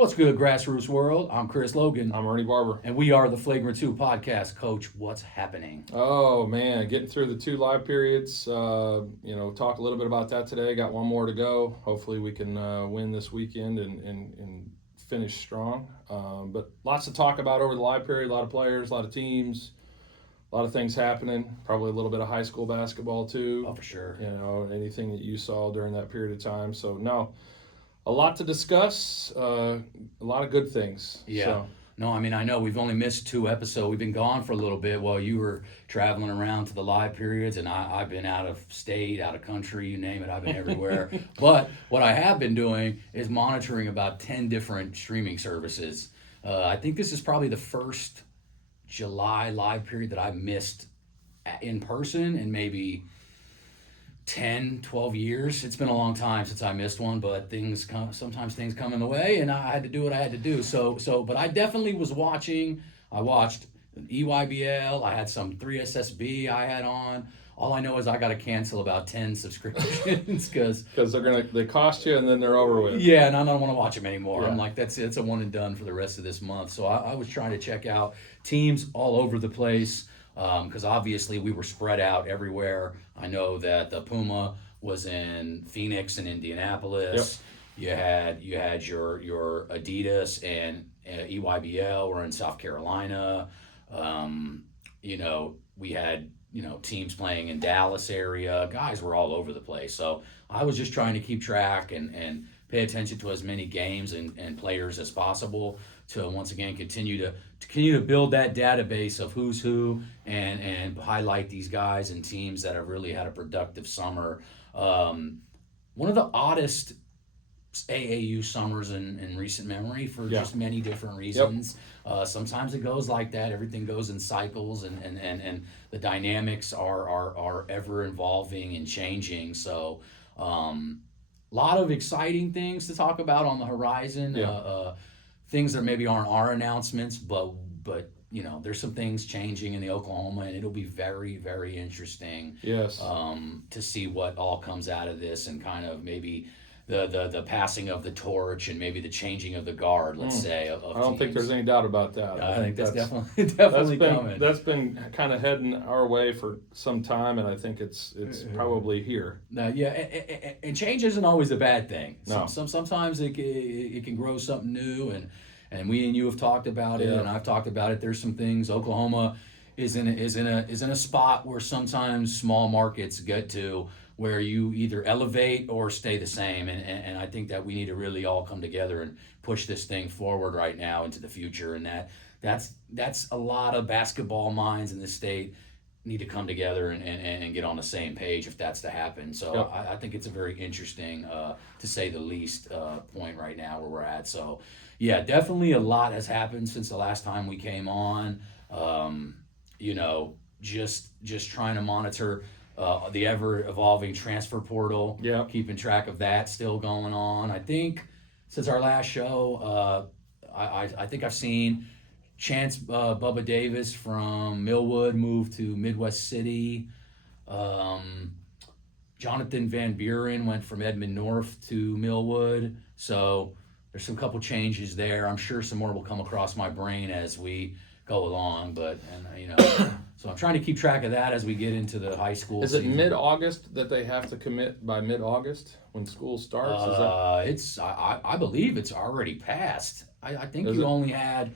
What's good, grassroots world? I'm Chris Logan, I'm Ernie Barber. and we are the Flagrant 2 podcast. Coach, what's happening? Oh man, getting through the 2 live periods. Talk a little bit about that today. Got one more to go. Hopefully, we can win this weekend and finish strong. But lots to talk about over the live period. A lot of players, a lot of teams, a lot of things happening. Probably a little bit of high school basketball too. Oh, for sure. Anything that you saw during that period of time. So no. A lot to discuss, a lot of good things. Yeah. So. No, I know we've only missed 2 episodes. We've been gone for a little bit while you were traveling around to the live periods, and I've been out of state, out of country, you name it. I've been everywhere. But what I have been doing is monitoring about 10 different streaming services. I think this is probably the first July live period that I missed in person in maybe 10, 12 years. It's been a long time since I missed one, but sometimes things come in the way, and I had to do what I had to do. But I definitely was watching. I watched EYBL. I had some 3SSB I had on. All I know is I got to cancel about 10 subscriptions because they cost you and then they're over with. Yeah, and I don't want to watch them anymore. Yeah. I'm like, it's a one and done for the rest of this month. So I was trying to check out teams all over the place. Because obviously we were spread out everywhere. I know that the Puma was in Phoenix and Indianapolis. Yep. You had your Adidas and EYBL were in South Carolina. We had teams playing in Dallas area. Guys were all over the place. So I was just trying to keep track and pay attention to as many games and players as possible to once again continue to build that database of who's who and highlight these guys and teams that have really had a productive summer. One of the oddest AAU summers in recent memory for just many different reasons. Yep. Sometimes it goes like that. Everything goes in cycles and the dynamics are ever evolving and changing. So a lot of exciting things to talk about on the horizon. Yeah. Things that maybe aren't our announcements, but there's some things changing in the Oklahoma, and it'll be very, very interesting. Yes. To see what all comes out of this, and kind of maybe the passing of the torch, and maybe the changing of the guard. Let's say. Of I don't think there's any doubt about that. I think that's definitely coming. That's been kind of heading our way for some time, and I think it's probably here. And change isn't always a bad thing. No. Sometimes it can grow something new, and we and you have talked about it, and I've talked about it. There's some things Oklahoma is in a spot where sometimes small markets get to, where you either elevate or stay the same, and I think that we need to really all come together and push this thing forward right now into the future, and that's a lot of basketball minds in the state need to come together and get on the same page if that's to happen. So yep. I think it's a very interesting, to say the least, point right now where we're at. So yeah, definitely a lot has happened since the last time we came on. Just trying to monitor the ever-evolving transfer portal, keeping track of that still going on. I think since our last show, I think I've seen Chance Bubba Davis from Millwood move to Midwest City. Jonathan Van Buren went from Edmond North to Millwood. So there's some couple changes there. I'm sure some more will come across my brain as we go along, so I'm trying to keep track of that as we get into the high school season. Is it mid-August that they have to commit by mid-August when school starts? I believe it's already passed. I think only had,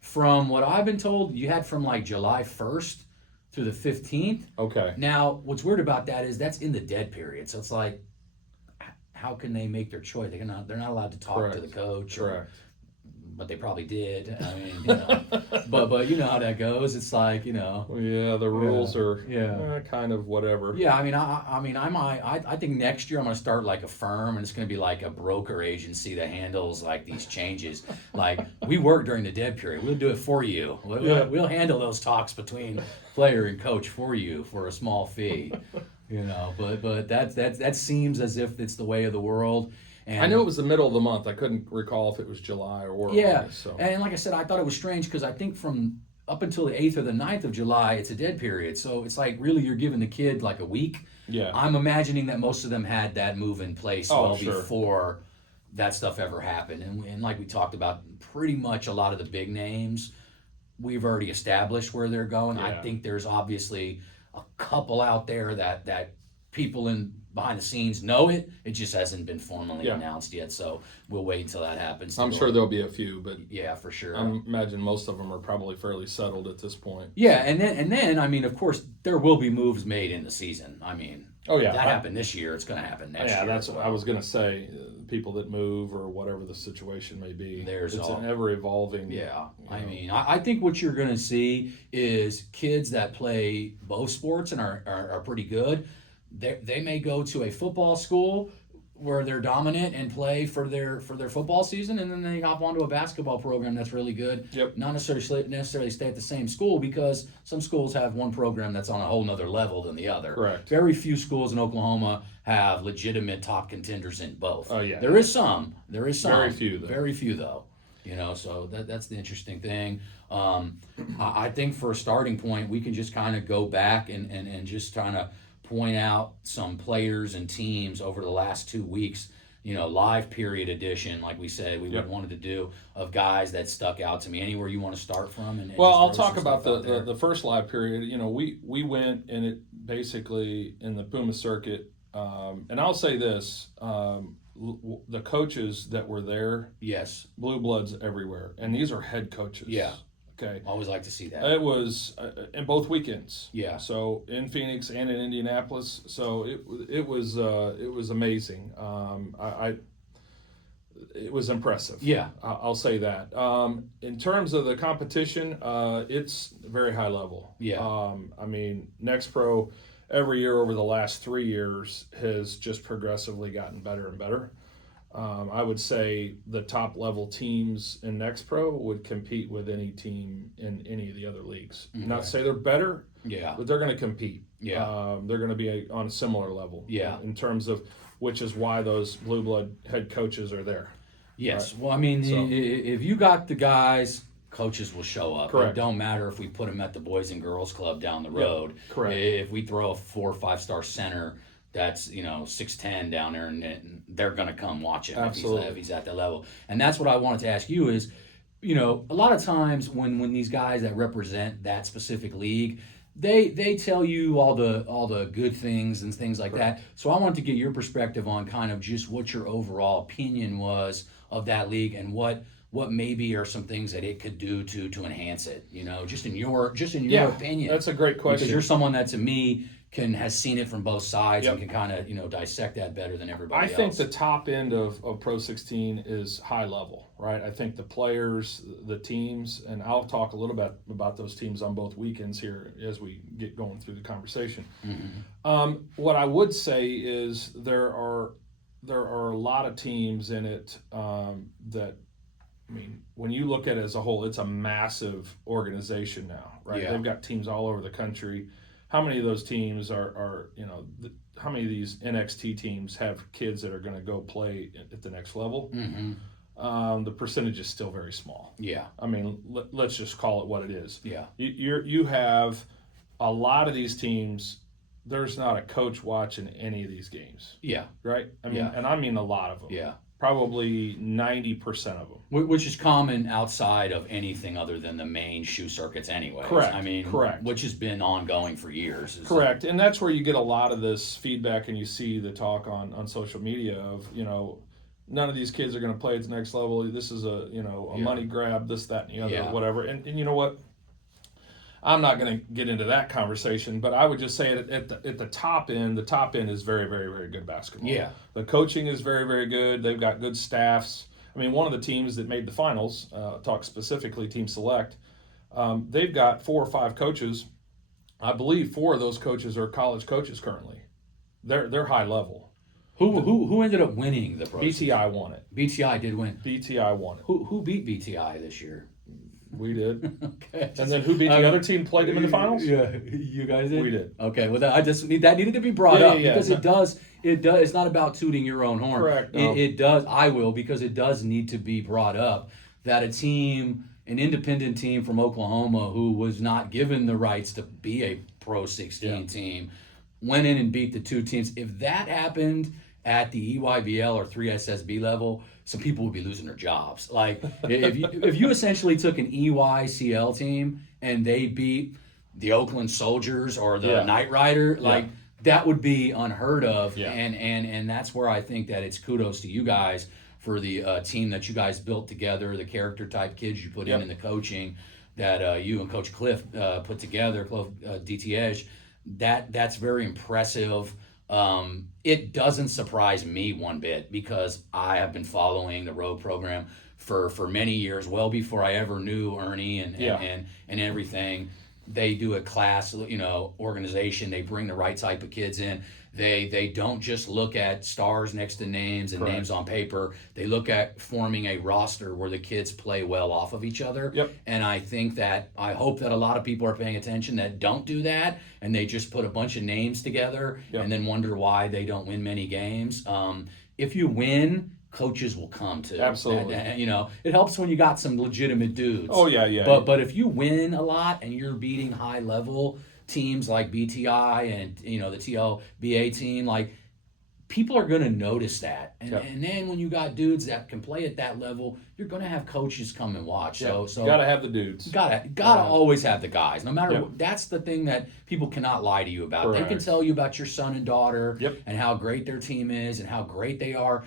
from what I've been told, you had from like July 1st through the 15th. Okay. Now, what's weird about that is that's in the dead period. So it's like, how can they make their choice? They're not allowed to talk to the coach. Correct. But they probably did. I mean, but you know how that goes. It's like, Yeah, the rules are kind of whatever. Yeah, I think next year I'm going to start like a firm, and it's going to be like a broker agency that handles like these changes. Like, we work during the dead period. We'll do it for you. We'll handle those talks between player and coach for you for a small fee. But that seems as if it's the way of the world. And I knew it was the middle of the month. I couldn't recall if it was July or August. So. And like I said, I thought it was strange because I think from up until the 8th or the 9th of July, it's a dead period. So it's like, really, you're giving the kid like a week. Yeah. I'm imagining that most of them had that move in place before that stuff ever happen. And like we talked about, pretty much a lot of the big names, we've already established where they're going. I Yeah. think there's obviously a couple out there that people in behind the scenes know it. It just hasn't been formally Yeah. announced yet. So we'll wait until that happens. to I'm go sure ahead. there'll be a few, but Yeah, for sure. I imagine most of them are probably fairly settled at this point. Yeah, and then I mean, of course, there will be moves made in the season. I mean, Oh yeah, that happened this year. It's going to happen next year. yeah, that's as what well. I was going to say. People that move or whatever the situation may be. There's it's all- an ever evolving. Yeah, I know. mean, I think what you're going to see is kids that play both sports and are pretty good. They may go to a football school where they're dominant and play for their football season, and then they hop onto a basketball program that's really good. Yep. Not necessarily stay at the same school, because some schools have one program that's on a whole nother level than the other. Correct. Very few schools in Oklahoma have legitimate top contenders in both. Oh yeah. There is some. Very few, though. Very few, though. You know, so that's the interesting thing. I think for a starting point, we can just kind of go back and just kind of point out some players and teams over the last 2 weeks, you know, live period edition, like we said, we Yep. wanted to do, of guys that stuck out to me. Anywhere you want to start from? And Well, just I'll throw talk some about stuff out there. the first live period. You know, we went and it basically in the Puma circuit, and I'll say this: the coaches that were there, Yes. blue bloods everywhere, and these are head coaches. Yeah. Okay. Always like to see that. It was in both weekends. Yeah. So in Phoenix and in Indianapolis. So it was amazing. It was impressive. Yeah. I'll say that. In terms of the competition, it's very high level. Yeah. I mean, Next Pro every year over the last 3 years has just progressively gotten better and better. I would say the top level teams in Next Pro would compete with any team in any of the other leagues. Not to say they're better, Yeah. but they're going to compete. Yeah. They're going to be on a similar level. Yeah. In terms of, which is why those blue blood head coaches are there. Yes. Well, I mean, So- if you got the guys, coaches will show up. Correct. It don't matter if we put them at the Boys and Girls Club down the road. correct. If we throw a 4 or 5 star center that's 6'10" down there, and they're gonna come watch him Absolutely. if he's at that level. And that's what I wanted to ask you is, a lot of times when these guys that represent that specific league, they tell you all the good things and things like that. So I wanted to get your perspective on kind of just what your overall opinion was of that league, and what maybe are some things that it could do to enhance it. Just in your opinion. That's a great question. Because you're someone that to me has seen it from both sides Yep. and can kind of dissect that better than everybody I else. think the top end of Pro 16 is high level, right? I think the players, the teams, and I'll talk a little bit about those teams on both weekends here as we get going through the conversation. What I would say is there are a lot of teams in it that, I mean, when you look at it as a whole, it's a massive organization now, right? Yeah. They've got teams all over the country. How many of those teams how many of these NXT teams have kids that are going to go play at the next level? The percentage is still very small. Yeah. I mean, let's just call it what it is. Yeah. You have a lot of these teams. There's not a coach watching any of these games, Yeah. right? I mean, Yeah. and I mean a lot of them. Yeah. Probably 90% of them. Which is common outside of anything other than the main shoe circuits anyway. Correct, I mean, correct. which has been ongoing for years. Correct, and that's where you get a lot of this feedback, and you see the talk on social media of none of these kids are going to play at the next level. This is a money grab, this, that, and the other, Yeah. whatever. And you know what? I'm not going to get into that conversation, but I would just say at the top end, the top end is very, very, very good basketball. Yeah. The coaching is very, very good. They've got good staffs. I mean, one of the teams that made the finals, talk specifically Team Select, they've got 4 or 5 coaches. I believe 4 of those coaches are college coaches currently. They're high level. Who ended up winning the Pro Series? BTI won it. BTI did win. BTI won it. Who beat BTI this year? We did. Okay. And then who beat the other team? Played them in the finals. Yeah, you guys did. We did. Okay, well, that needed to be brought Yeah, up yeah, because yeah. it does. It's not about tooting your own horn. Correct, no. It does. I will, because it does need to be brought up that an independent team from Oklahoma who was not given the rights to be a Pro 16 team, went in and beat the 2 teams. If that happened at the EYBL or 3SSB level, some people would be losing their jobs. Like if you essentially took an EYCL team and they beat the Oakland Soldiers or the Knight Rider, like that would be unheard of. And that's where I think that it's kudos to you guys for the team that you guys built together, the character type kids you put in the coaching that you and Coach Cliff put together, DTH. That's very impressive. It doesn't surprise me one bit because I have been following the road program for many years, well before I ever knew Ernie and everything. They do a class, organization. They bring the right type of kids in. They don't just look at stars next to names and names on paper. They look at forming a roster where the kids play well off of each other. And I hope that a lot of people are paying attention that don't do that, and they just put a bunch of names together and then wonder why they don't win many games. If you win, coaches will come to. Absolutely. It helps when you got some legitimate dudes. Oh, yeah. But if you win a lot and you're beating high level teams like BTI and the TLBA team, like people are going to notice that. And then when you got dudes that can play at that level, you're going to have coaches come and watch. So you got to have the dudes. Got to always have the guys. No matter what, that's the thing that people cannot lie to you about. Correct. They can tell you about your son and daughter and how great their team is and how great they are.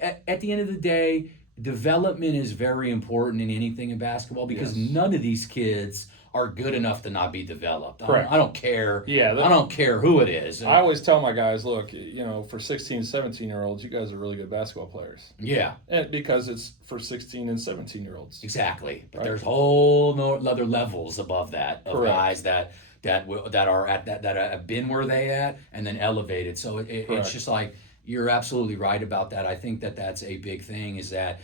At the end of the day, development is very important in anything in basketball because none of these kids are good enough to not be developed. I don't care. I don't care who it is. I always tell my guys, look, for 16, 17-year-olds, you guys are really good basketball players. Yeah. And because it's for 16 and 17-year-olds. Exactly. But there's whole other levels above that of guys that are at that have been where they at and then elevated. So it's just like you're absolutely right about that. I think that's a big thing is that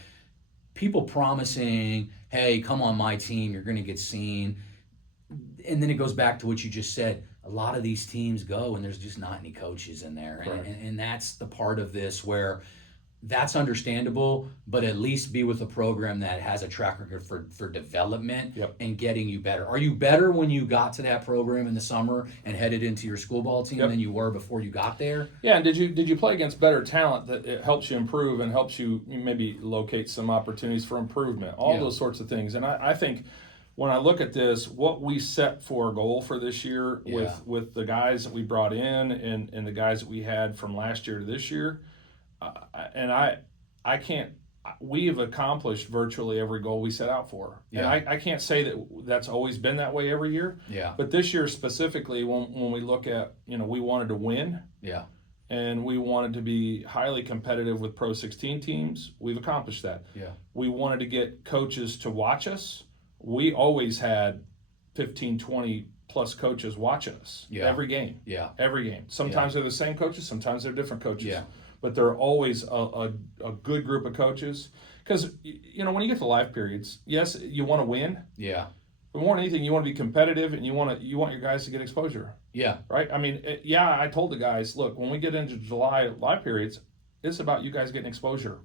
people promising, hey, come on my team, you're going to get seen. And then it goes back to what you just said. A lot of these teams go and there's just not any coaches in there. And that's the part of this where that's understandable, but at least be with a program that has a track record for development and getting you better. Are you better when you got to that program in the summer and headed into your school ball team than you were before you got there? Yeah, and did you play against better talent that it helps you improve and helps you maybe locate some opportunities for improvement, all those sorts of things. And I think when I look at this, what we set for a goal for this year with the guys that we brought in and the guys that we had from last year to this year, we have accomplished virtually every goal we set out for. And I can't say that that's always been that way every year. But this year specifically, when we look at, we wanted to win. And we wanted to be highly competitive with Pro 16 teams. We've accomplished that. We wanted to get coaches to watch us. We always had 15, 20 plus coaches watching us every game. Every game. Sometimes they're the same coaches, sometimes they're different coaches. But they're always a good group of coaches. Because, when you get to live periods, yes, you want to win. But more than anything, you want to be competitive and you want your guys to get exposure. Right? I mean, I told the guys, look, when we get into July live periods, it's about you guys getting exposure.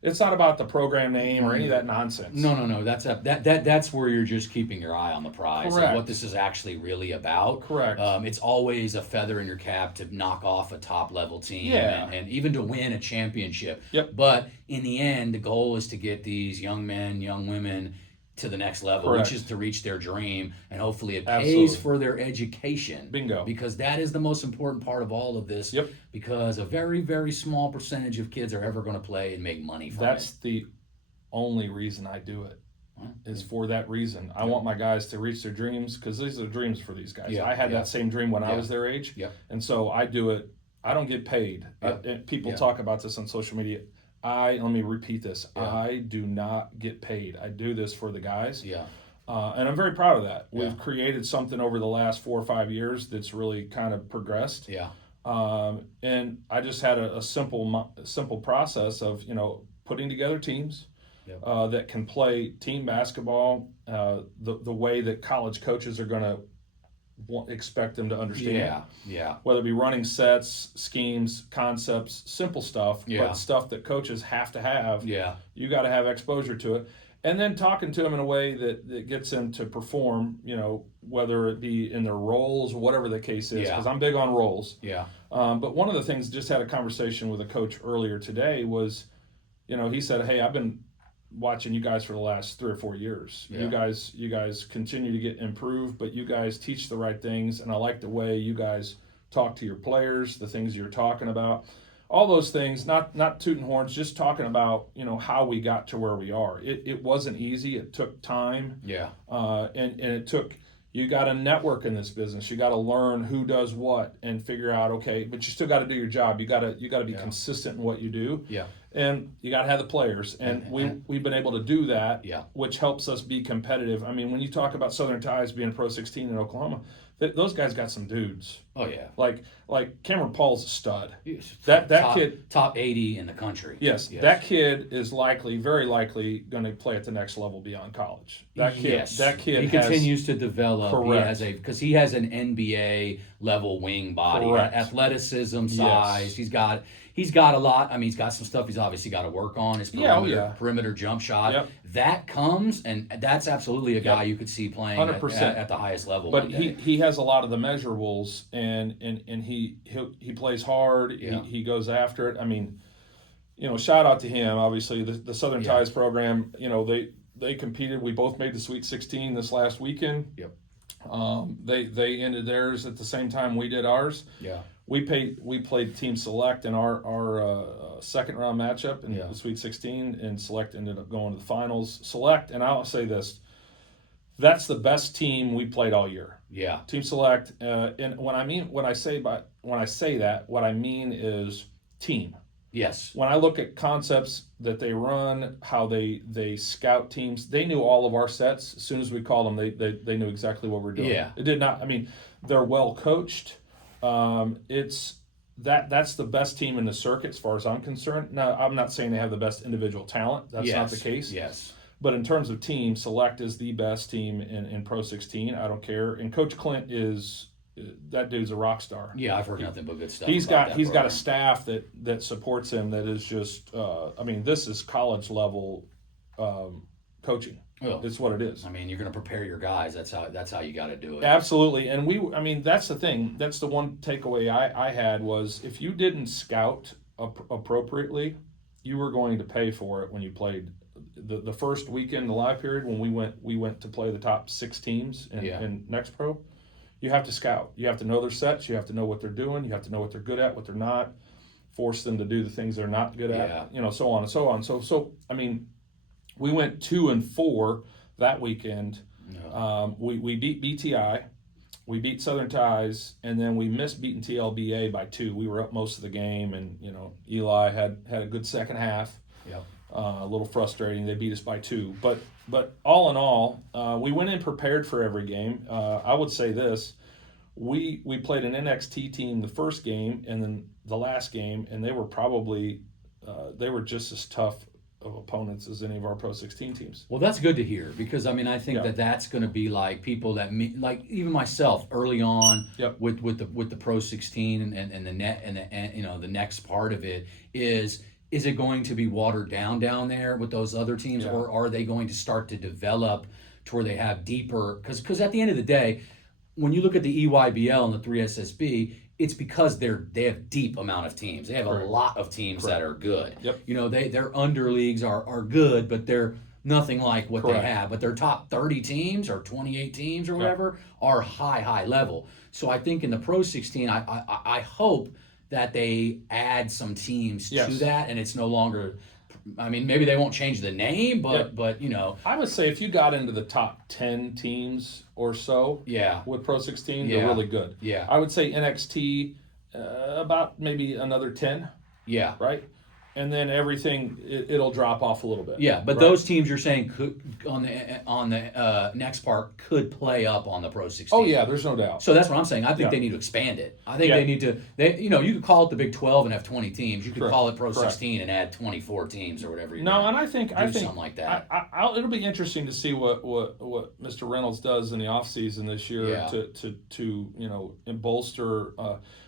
It's not about the program name or any of that nonsense. No. That's where you're just keeping your eye on the prize. Correct. And what this is actually really about. Correct. It's always a feather in your cap to knock off a top level team and even to win a championship. But in the end, the goal is to get these young men, young women to the next level, which is to reach their dream, and hopefully it pays for their education. Bingo. Because that is the most important part of all of this. Because a very, very small percentage of kids are ever going to play and make money from it. That's the only reason I do it. Is for that reason. I want my guys to reach their dreams because these are dreams for these guys. I had that same dream when I was their age. And so I do it. I don't get paid. People talk about this on social media. Let me repeat this. I do not get paid. I do this for the guys. And I'm very proud of that. We've created something over the last 4 or 5 years that's really kind of progressed. And I just had a simple process of, putting together teams that can play team basketball the way that college coaches are going to expect them to understand. Whether it be running sets, schemes, concepts, simple stuff, but stuff that coaches have to have. You got to have exposure to it. And then talking to them in a way that gets them to perform, whether it be in their roles or whatever the case is, because I'm big on roles. But one of the things, just had a conversation with a coach earlier today, was he said, "Hey, I've been watching you guys for the last 3 or 4 years. Yeah. You guys continue to get improved, but you guys teach the right things, and I like the way you guys talk to your players, the things you're talking about, all those things. Not tooting horns, just talking about how we got to where we are. It wasn't easy. It took time. Yeah. And it took. You got to network in this business. You got to learn who does what and figure out, okay, but you still got to do your job. You got to be consistent in what you do. Yeah. And you got to have the players, and we've been able to do that, Yeah. which helps us be competitive. I mean, when you talk about Southern Ties being Pro 16 in Oklahoma, those guys got some dudes. Oh yeah. Like Cameron Paul's a stud. That Kid, top 80 in the country. Yes, that kid is very likely going to play at the next level beyond college. That kid. He continues to develop. Correct. Because he has an NBA level wing body, Correct. Athleticism, size. Yes. He's got a lot. I mean, he's got some stuff he's obviously got to work on. His perimeter jump shot. Yep. That comes, and that's absolutely a guy you could see playing 100%. At the highest level. But he has a lot of the measurables, and he plays hard. Yeah. He goes after it. I mean, shout out to him. Obviously, the Southern Ties program. They competed. We both made the Sweet 16 this last weekend. Yep. They ended theirs at the same time we did ours. Yeah. We played Team Select in our second round matchup in the Sweet 16, and Select ended up going to the finals. Select, and I'll say this, that's the best team we played all year. Yeah. Team Select, and when I say that, what I mean is team. Yes. When I look at concepts that they run, how they scout teams, they knew all of our sets. As soon as we called them, they knew exactly what we're doing. Yeah. It did not. I mean, they're well coached. That's the best team in the circuit as far as I'm concerned. Now, I'm not saying they have the best individual talent. That's not the case. Yes. But in terms of team, Select is the best team in Pro 16. I don't care. And Coach Clint that dude's a rock star. Yeah, I've heard nothing but good stuff. He's got a staff that supports him that is just. This is college level coaching. Well, it's what it is. I mean, you're going to prepare your guys. That's how you got to do it. Absolutely, and that's the thing. That's the one takeaway I had was if you didn't scout appropriately, you were going to pay for it when you played. The first weekend, the live period, when we went to play the top 6 teams in Next Pro, you have to scout. You have to know their sets. You have to know what they're doing. You have to know what they're good at, what they're not. Force them to do the things they're not good at. So on and so on. So I mean, we went 2-4 that weekend. No. We beat BTI, we beat Southern Ties, and then we missed beating TLBA by 2. We were up most of the game, and Eli had a good second half. Yep. A little frustrating. They beat us by 2, but all in all, we went in prepared for every game. I would say this: we played an NXT team the first game, and then the last game, and they were probably they were just as tough of opponents as any of our Pro 16 teams. Well, that's good to hear, because I mean, I think that's going to be like people that like even myself early on with the Pro 16 and the net and the next part of it is it going to be watered down there with those other teams, or are they going to start to develop to where they have deeper? Because at the end of the day, when you look at the EYBL and the 3SSB, it's because they have deep amount of teams. They have a lot of teams that are good. Yep. Their under leagues are good, but they're nothing like what they have. But their top 30 teams or 28 teams or whatever are high level. So I think in the Pro 16, I hope that they add some teams to that, and it's no longer. I mean, maybe they won't change the name, but I would say if you got into the top 10 teams or so, with Pro 16, they're really good. Yeah, I would say NXT about maybe another 10. Yeah, right. And then everything it'll drop off a little bit. Yeah, but those teams you're saying could on the next part could play up on the Pro 16. Oh yeah, there's no doubt. So that's what I'm saying. I think they need to expand it. I think they need to. You could call it the Big 12 and have 20 teams. You could call it Pro 16 and add 24 teams or whatever. And I think something like that. It'll be interesting to see what Mr. Reynolds does in the off season this year to bolster.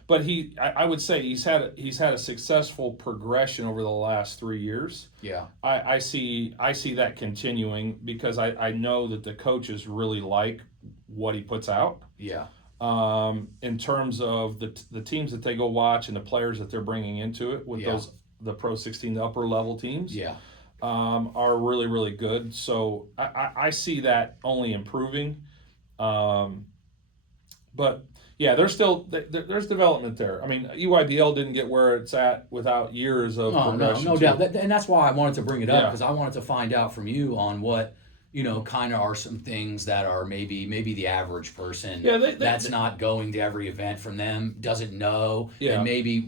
But I would say he's had a successful progression over the last 3 years. Yeah, I see that continuing because I know that the coaches really like what he puts out. Yeah. In terms of the teams that they go watch and the players that they're bringing into it with the Pro 16, the upper level teams, Yeah. are really, really good. So I see that only improving. But yeah, there's development there. I mean, EYBL didn't get where it's at without years of Oh, progression. no too. doubt. And that's why I wanted to bring it up, Yeah. because I wanted to find out from you on what, kind of are some things that are maybe the average person Yeah, that's not going to every event from them doesn't know. Yeah. And maybe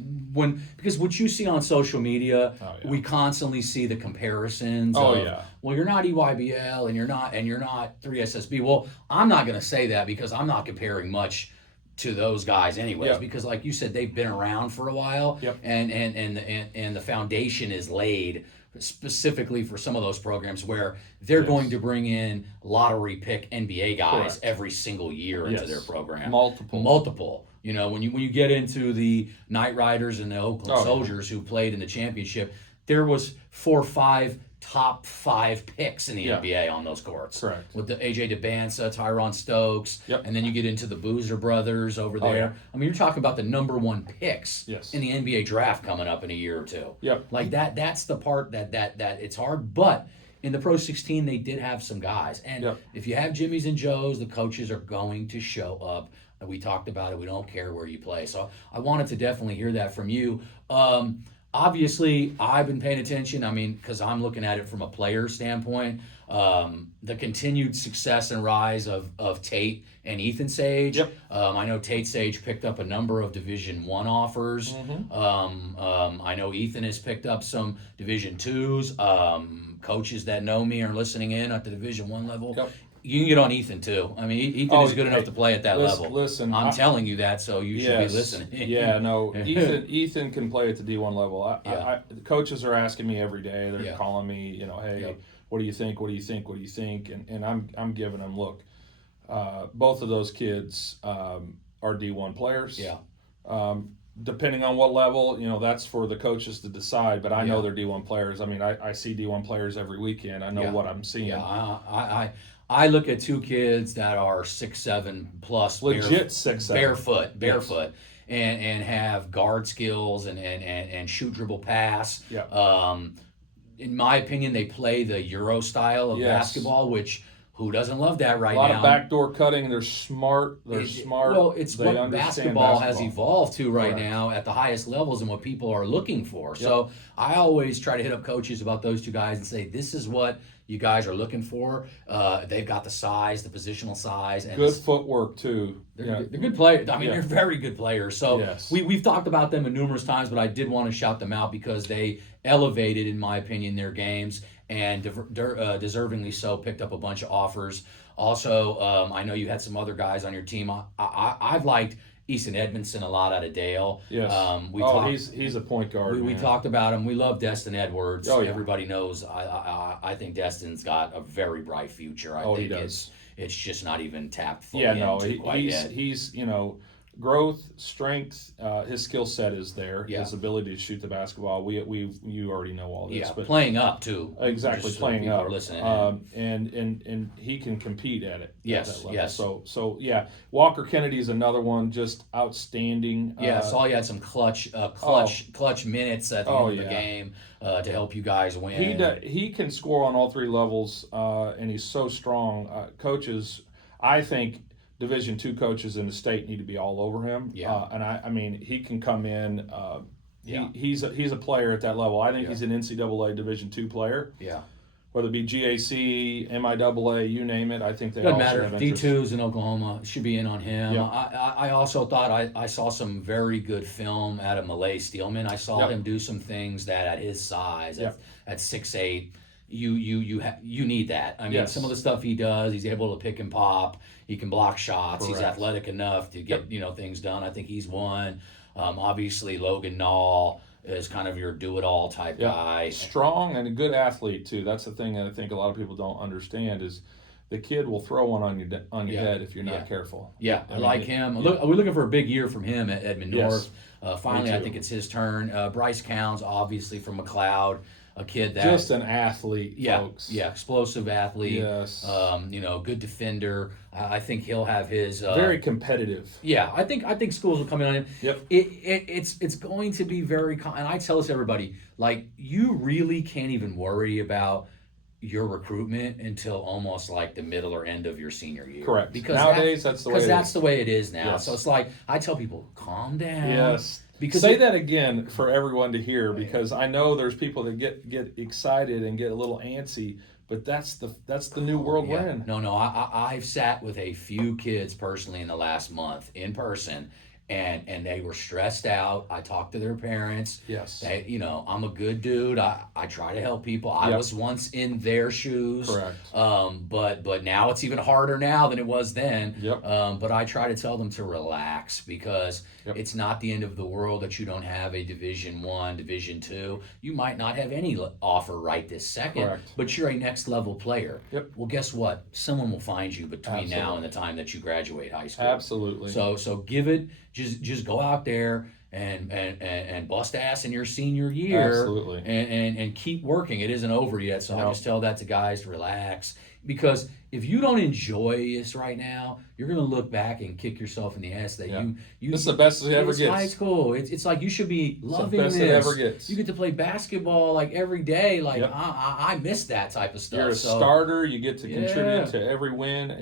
because what you see on social media, Oh, yeah. we constantly see the comparisons. Oh, of, yeah. Well, you're not EYBL and you're not 3SSB. Well, I'm not going to say that because I'm not comparing much to those guys anyways, Yep. because like you said, they've been around for a while. Yep. And the foundation is laid specifically for some of those programs where they're going to bring in lottery pick NBA guys Correct. every single year into their program. Multiple. When you get into the Knight Riders and the Oakland Soldiers who played in the championship, there was 4 or 5 top 5 picks in the NBA on those courts. Correct. With the AJ DeBanza, Tyron Stokes, and then you get into the Boozer brothers over there. Yeah. I mean, you're talking about the number 1 picks Yes. in the NBA draft coming up in a year or two. Yep. Like that's the part that it's hard, but in the Pro 16 they did have some guys. And if you have Jimmys and Joes, the coaches are going to show up. We talked about it. We don't care where you play. So I wanted to definitely hear that from you. Obviously, I've been paying attention. I mean, because I'm looking at it from a player standpoint. The continued success and rise of Tate and Ethan Sage. Yep. I know Tate Sage picked up a number of Division I offers. I know Ethan has picked up some Division IIs. Coaches that know me are listening in at the Division I level. Yep. You can get on Ethan too. I mean, Ethan is good enough to play at that level. Listen, I'm telling you that, so you should be listening. Yeah, no, Ethan can play at the D1 level. The coaches are asking me every day. They're calling me, hey, what do you think? What do you think? What do you think? And I'm giving them, look, both of those kids are D1 players. Yeah. Depending on what level, that's for the coaches to decide. But I know they're D1 players. I mean, I see D1 players every weekend. I know what I'm seeing. Yeah, I look at 2 kids that are 6'7" plus, legit 6'7", barefoot, and have guard skills and shoot, dribble, pass. Yeah. In my opinion, they play the Euro style of basketball, which who doesn't love that right now? A lot of backdoor cutting. They're smart. Smart. Well, it's they what basketball has evolved to right now at the highest levels and what people are looking for. So I always try to hit up coaches about those 2 guys and say, this is what you guys are looking for. They've got the size, the positional size, and good footwork too. They're good players. I mean, they're very good players. So we've talked about them numerous times, but I did want to shout them out because they elevated, in my opinion, their games, and deservingly so. Picked up a bunch of offers. Also, I know you had some other guys on your team. I've liked Easton Edmondson a lot out of Dale. Yes. He's a point guard. We talked about him. We love Destin Edwards. Oh, yeah. Everybody knows. I think Destin's got a very bright future. I think he does. It's just not even tapped fully. He's growth, strength. His skill set is there. His ability to shoot the basketball. You already know all this. Yeah, but playing up too. Exactly, just playing so up. are listening. And he can compete at it. Yes, at that level. yes. So yeah, Walker Kennedy is another one, just outstanding. Yeah, saw you had some clutch minutes at the end of the game to help you guys win. He can score on all 3 levels, and he's so strong. Coaches, I think Division II coaches in the state need to be all over him. Yeah. And I mean, he can come in. He's a player at that level. I think he's an NCAA Division II player. Yeah. Whether it be GAC, MIAA, you name it, I think they doesn't all matter. should have interest. D2s in Oklahoma should be in on him. Yeah. I also thought I saw some very good film out of Malay Steelman. I saw him do some things that at his size, at 6'8", you need that. I mean, some of the stuff he does, he's able to pick and pop. He can block shots. Correct. He's athletic enough to get things done. I think he's one. Obviously, Logan Nall is kind of your do-it-all type guy. Strong and a good athlete too. That's the thing that I think a lot of people don't understand is the kid will throw one on your head if you're not careful. Yeah, I like him. We're looking for a big year from him at Edmond North. Finally, I think it's his turn. Bryce Counts, obviously from McLeod. a kid that just an athlete, yeah, folks. yeah, explosive athlete. Yes. Good defender. I think he'll have his very competitive. Yeah, I think schools will come in on him. Yep. It's going to be very. And I tell this to everybody, like you really can't even worry about your recruitment until almost like the middle or end of your senior year. Correct. Because nowadays that's the way. Because that's the way it is now. Yes. So it's like I tell people, calm down. Yes. Because say that again for everyone to hear, because I know there's people that get excited and get a little antsy, but that's the new world we're in. No. I've sat with a few kids personally in the last month in person. And they were stressed out. I talked to their parents. Yes. I'm a good dude. I try to help people. I was once in their shoes. Correct. But now it's even harder now than it was then. Yep. But I try to tell them to relax because it's not the end of the world that you don't have a Division I, Division II. You might not have any offer right this second. Correct. But you're a next level player. Yep. Well, guess what? Someone will find you between Absolutely. now and the time that you graduate high school. Absolutely. So give it. Just go out there and bust ass in your senior year. Absolutely. And keep working. It isn't over yet. So I just tell that to guys to relax. Because if you don't enjoy this right now, you're going to look back and kick yourself in the ass that you this is the best it ever it's gets. high school. It's like you should be loving it's the best this. it ever gets. You get to play basketball like every day. Like I miss that type of stuff. You're a starter. You get to contribute to every win.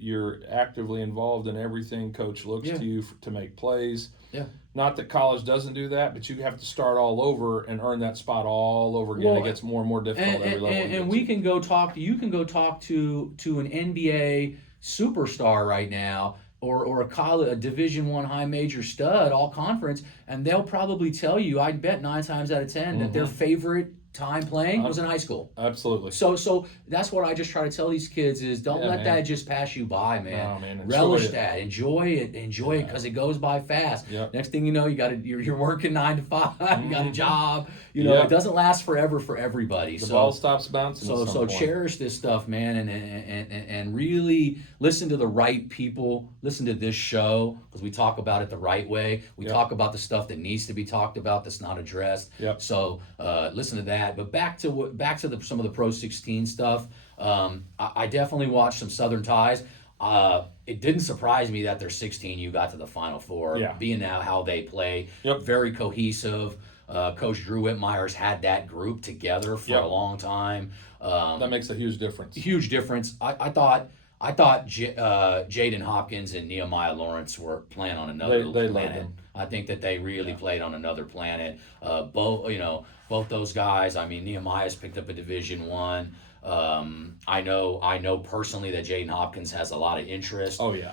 You're actively involved in everything. Coach looks to you to make plays. Yeah. Not that college doesn't do that, but you have to start all over and earn that spot all over again. It gets more and more difficult every level. And we can go talk. You can go talk to an NBA superstar right now, or a Division I high major stud, all conference, and they'll probably tell you, I'd bet 9 times out of 10 that their favorite time playing was in high school. Absolutely. So that's what I just try to tell these kids is don't let that just pass you by, man. No, man. Relish that. Enjoy it because it goes by fast. Yep. Next thing you know, you're working 9 to 5. You got a job. It doesn't last forever for everybody. The ball stops bouncing. So cherish this stuff, man, and really listen to the right people. Listen to this show because we talk about it the right way. We talk about the stuff that needs to be talked about that's not addressed. Yep. So listen to that. But back to some of the Pro 16 stuff. I definitely watched some Southern Ties. It didn't surprise me that their 16U got to the Final Four, being now how they play. Very cohesive. Coach Drew Whitmire's had that group together for a long time. That makes a huge difference. Huge difference. I thought Jaden Hopkins and Nehemiah Lawrence were playing on another planet. I think that they really played on another planet. Both those guys. I mean, Nehemiah's picked up a Division I. I know personally that Jaden Hopkins has a lot of interest. Oh yeah.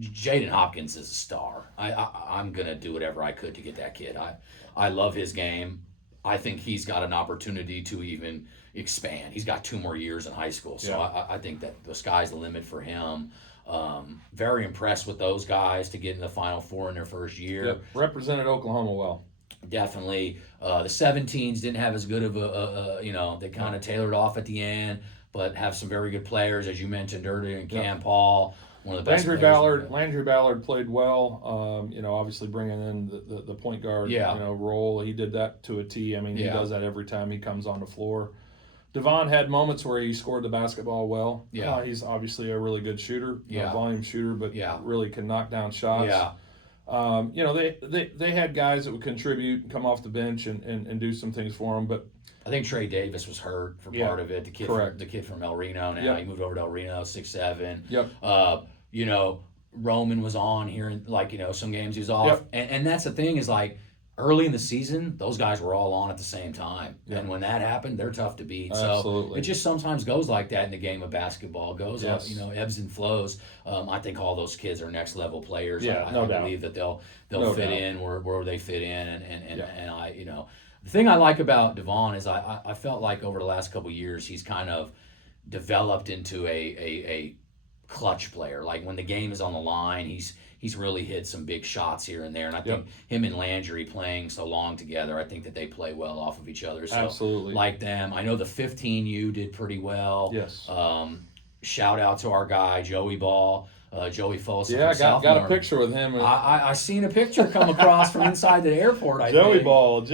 Jaden Hopkins is a star. I'm gonna do whatever I could to get that kid. I love his game. I think he's got an opportunity to even expand. He's got 2 more years in high school, so I think that the sky's the limit for him. Very impressed with those guys to get in the Final Four in their first year. Yep. Represented Oklahoma well. Definitely. The 17s didn't have as good of they kind of tailored off at the end, but have some very good players, as you mentioned earlier, and Cam Paul, one of the best Landry Ballard played well. Obviously bringing in the point guard role. He did that to a T. I mean, he does that every time he comes on the floor. Devon had moments where he scored the basketball well. Yeah. He's obviously a really good shooter, a volume shooter, but really can knock down shots. Yeah. They had guys that would contribute and come off the bench and do some things for them, but I think Trey Davis was hurt for part of it. The kid from El Reno now. He moved over to El Reno, 6'7". Yep. Roman was on here and some games he was off. And that's the thing is early in the season, those guys were all on at the same time. And when that happened, they're tough to beat. Absolutely. So it just sometimes goes like that in the game of basketball. It goes up, ebbs and flows. I think all those kids are next level players. Yeah, I no doubt. believe that they'll fit in where they fit in and I the thing I like about Devon is I felt like over the last couple of years he's kind of developed into a clutch player. Like when the game is on the line, he's really hit some big shots here and there. And I think him and Landry playing so long together, I think that they play well off of each other. So absolutely like them. I know the 15U did pretty well. Yes. Shout out to our guy Joey Ball. Joey Folsom Yeah, from got a Southmore. picture with him. I seen a picture come across from inside the airport. Joey think. Ball.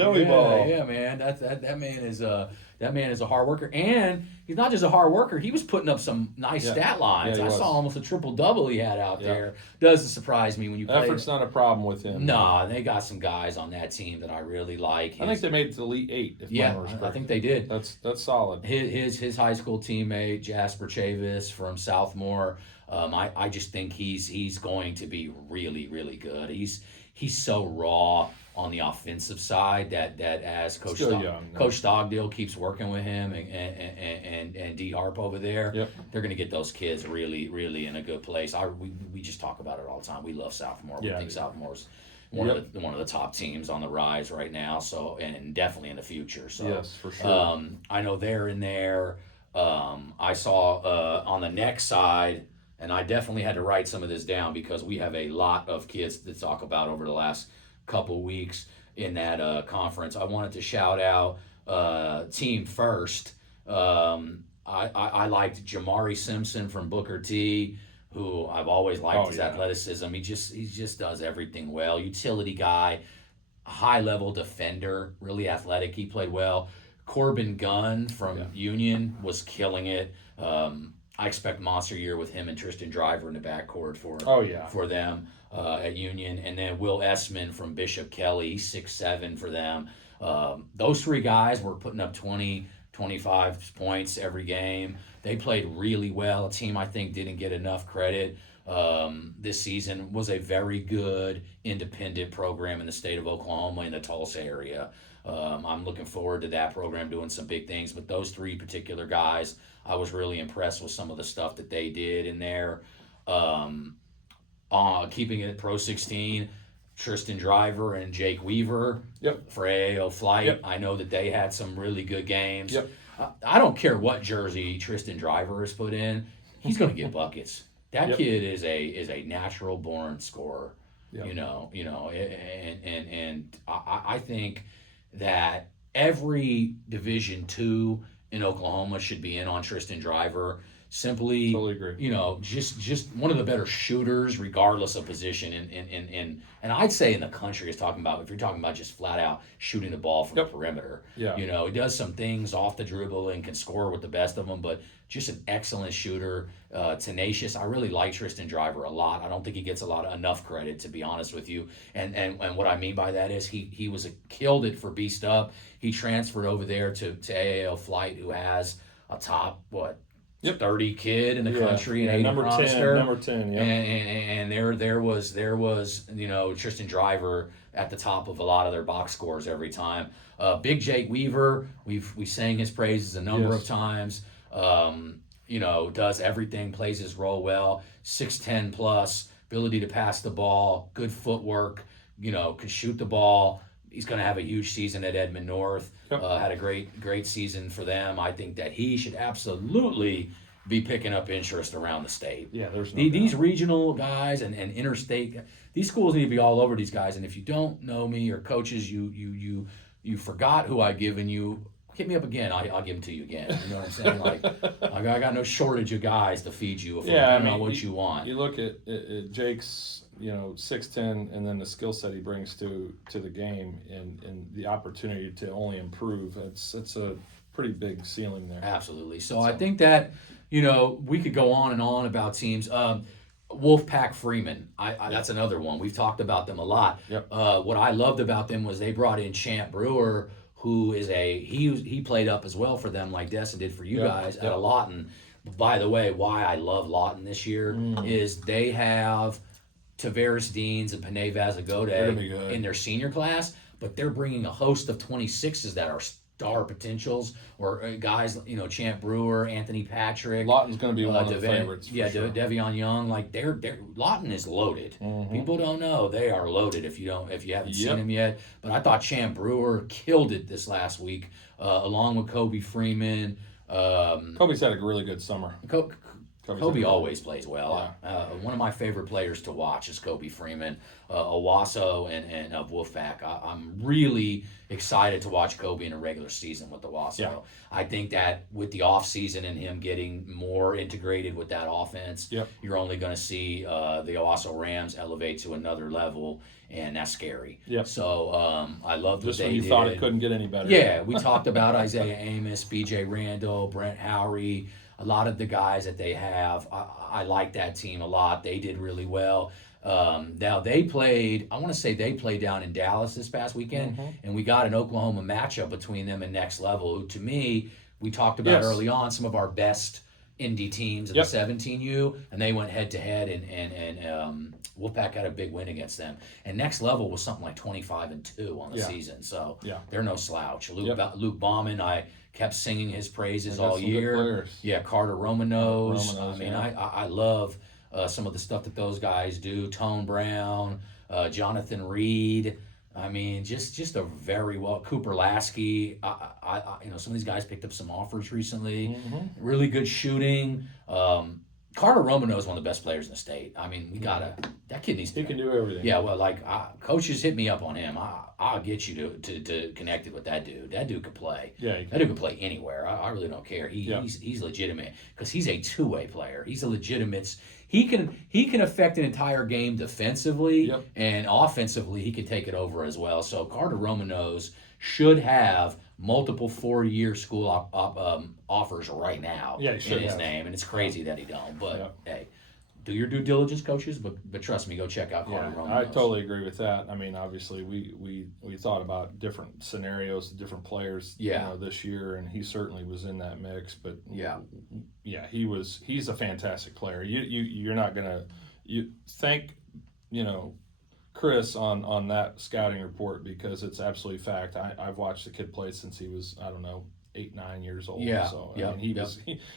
Yeah, man. That man is a hard worker, and he's not just a hard worker. He was putting up some nice stat lines. Yeah, I he saw was. almost a triple double he had out there. Doesn't surprise me when you play. Effort's not a problem with him. Nah, they got some guys on that team that I really like. I think they made it to the Elite Eight. If Yeah, my I think they did. That's solid. His high school teammate Jasper Chavis from Southmore. I just think he's going to be really, really good. He's so raw on the offensive side that as Coach Stogdill keeps working with him and D Harp over there, they're going to get those kids really, really in a good place. We just talk about it all the time. We love Southmore. We think Southmore's one of the top teams on the rise right now. So and definitely in the future. So yes, for sure. I know they're in there. I saw on the next side. And I definitely had to write some of this down because we have a lot of kids to talk about over the last couple weeks in that conference. I wanted to shout out Team First. I liked Jamari Simpson from Booker T, who I've always liked his athleticism. He just does everything well. Utility guy, high level defender, really athletic. He played well. Corbin Gunn from Union was killing it. I expect monster year with him and Tristan Driver in the backcourt for them at Union. And then Will Essman from Bishop Kelly, 6'7" for them. Those three guys were putting up 20, 25 points every game. They played really well. A team I think didn't get enough credit this season. Was a very good independent program in the state of Oklahoma in the Tulsa area. I'm looking forward to that program doing some big things. But those three particular guys, I was really impressed with some of the stuff that they did in there. Keeping it Pro 16, Tristan Driver and Jake Weaver for AAO Flight. I know that they had some really good games. I don't care what jersey Tristan Driver has put in. He's going to get buckets. That kid is a natural born scorer. You know, and I think that every Division II in Oklahoma should be in on Tristan Driver. Simply, totally agree. You know, just one of the better shooters, regardless of position. And I'd say in the country is talking about, if you're talking about just flat out shooting the ball from the perimeter. You know, he does some things off the dribble and can score with the best of them, but just an excellent shooter, tenacious. I really like Tristan Driver a lot. I don't think he gets enough credit, to be honest with you. And what I mean by that is he killed it for Beast Up. He transferred over there to AAL Flight, who has a top 30 kid in the country, and number 10, and there was Tristan Driver at the top of a lot of their box scores every time. Big Jake Weaver, we sang his praises a number of times. Does everything, plays his role well. 6'10" plus, ability to pass the ball, good footwork. Can shoot the ball. He's going to have a huge season at Edmond North. Had a great season for them. I think that he should absolutely be picking up interest around the state. There's these regional guys and interstate. These schools need to be all over these guys. And if you don't know me or coaches, you forgot who I've given you. Hit me up again. I'll give them to you again. You know what I'm saying? Like I got no shortage of guys to feed you. Depending on what you want. You look at Jake's, 6'10", and then the skill set he brings to the game and the opportunity to only improve. It's a pretty big ceiling there. Absolutely. So I think that we could go on and on about teams. Wolfpack Freeman. That's another one. We've talked about them a lot. What I loved about them was they brought in Champ Brewer, who is he played up as well for them, like Destin did for you guys at a Lawton. By the way, why I love Lawton this year is they have Tavares Deans and Panay Vazagode in their senior class, but they're bringing a host of 26s that are star potentials, or guys, Champ Brewer, Anthony Patrick. Lawton's going to be one of the favorites. Sure. Devion Young. Like Lawton is loaded. People don't know they are loaded if you haven't seen him yet. But I thought Champ Brewer killed it this last week, along with Kobe Freeman. Kobe's had a really good summer. Kobe always plays well. Yeah. One of my favorite players to watch is Kobe Freeman, Owasso, and of Wolfpack. I'm really excited to watch Kobe in a regular season with Owasso. Yeah. I think that with the offseason and him getting more integrated with that offense, Yep. you're only going to see the Owasso Rams elevate to another level, and that's scary. Yep. So I loved what Just they when you did. thought it couldn't get any better. Yeah, we talked about Isaiah Amos, B.J. Randall, Brent Howry, a lot of the guys that they have. I like that team a lot. They did really well. Now they played, I want to say they played down in Dallas this past weekend, and we got an Oklahoma matchup between them and Next Level, who to me, we talked about early on, some of our best indie teams in the 17U, and they went head to head, and Wolfpack had a big win against them. And Next Level was something like 25-2 on the season, so they're no slouch. Luke Bauman, I kept singing his praises all year. Yeah, Carter Romanos. I mean, I love some of the stuff that those guys do. Tone Brown, Jonathan Reed. I mean, just a very well. Cooper Lasky. I some of these guys picked up some offers recently. Really good shooting. Carter Romano is one of the best players in the state. I mean, that kid needs to. He can do everything. Yeah, well, coaches hit me up on him. I'll get you to connected with that dude. That dude could play. Yeah, that dude could play anywhere. I really don't care. He's legitimate because he's a two-way player. He's a legitimate. He can affect an entire game defensively and offensively. He can take it over as well. So Carter Romanos should have multiple 4-year school offers right now in his name, and it's crazy that he don't. But hey, do your due diligence, coaches. But trust me, go check out Carter Romanos. I totally agree with that. I mean, obviously, we thought about different scenarios, different players, this year, and he certainly was in that mix. But he's a fantastic player. You're not gonna thank Chris on that scouting report, because it's absolutely fact. I've watched the kid play since he was, I don't know, 8-9 years old. So I mean,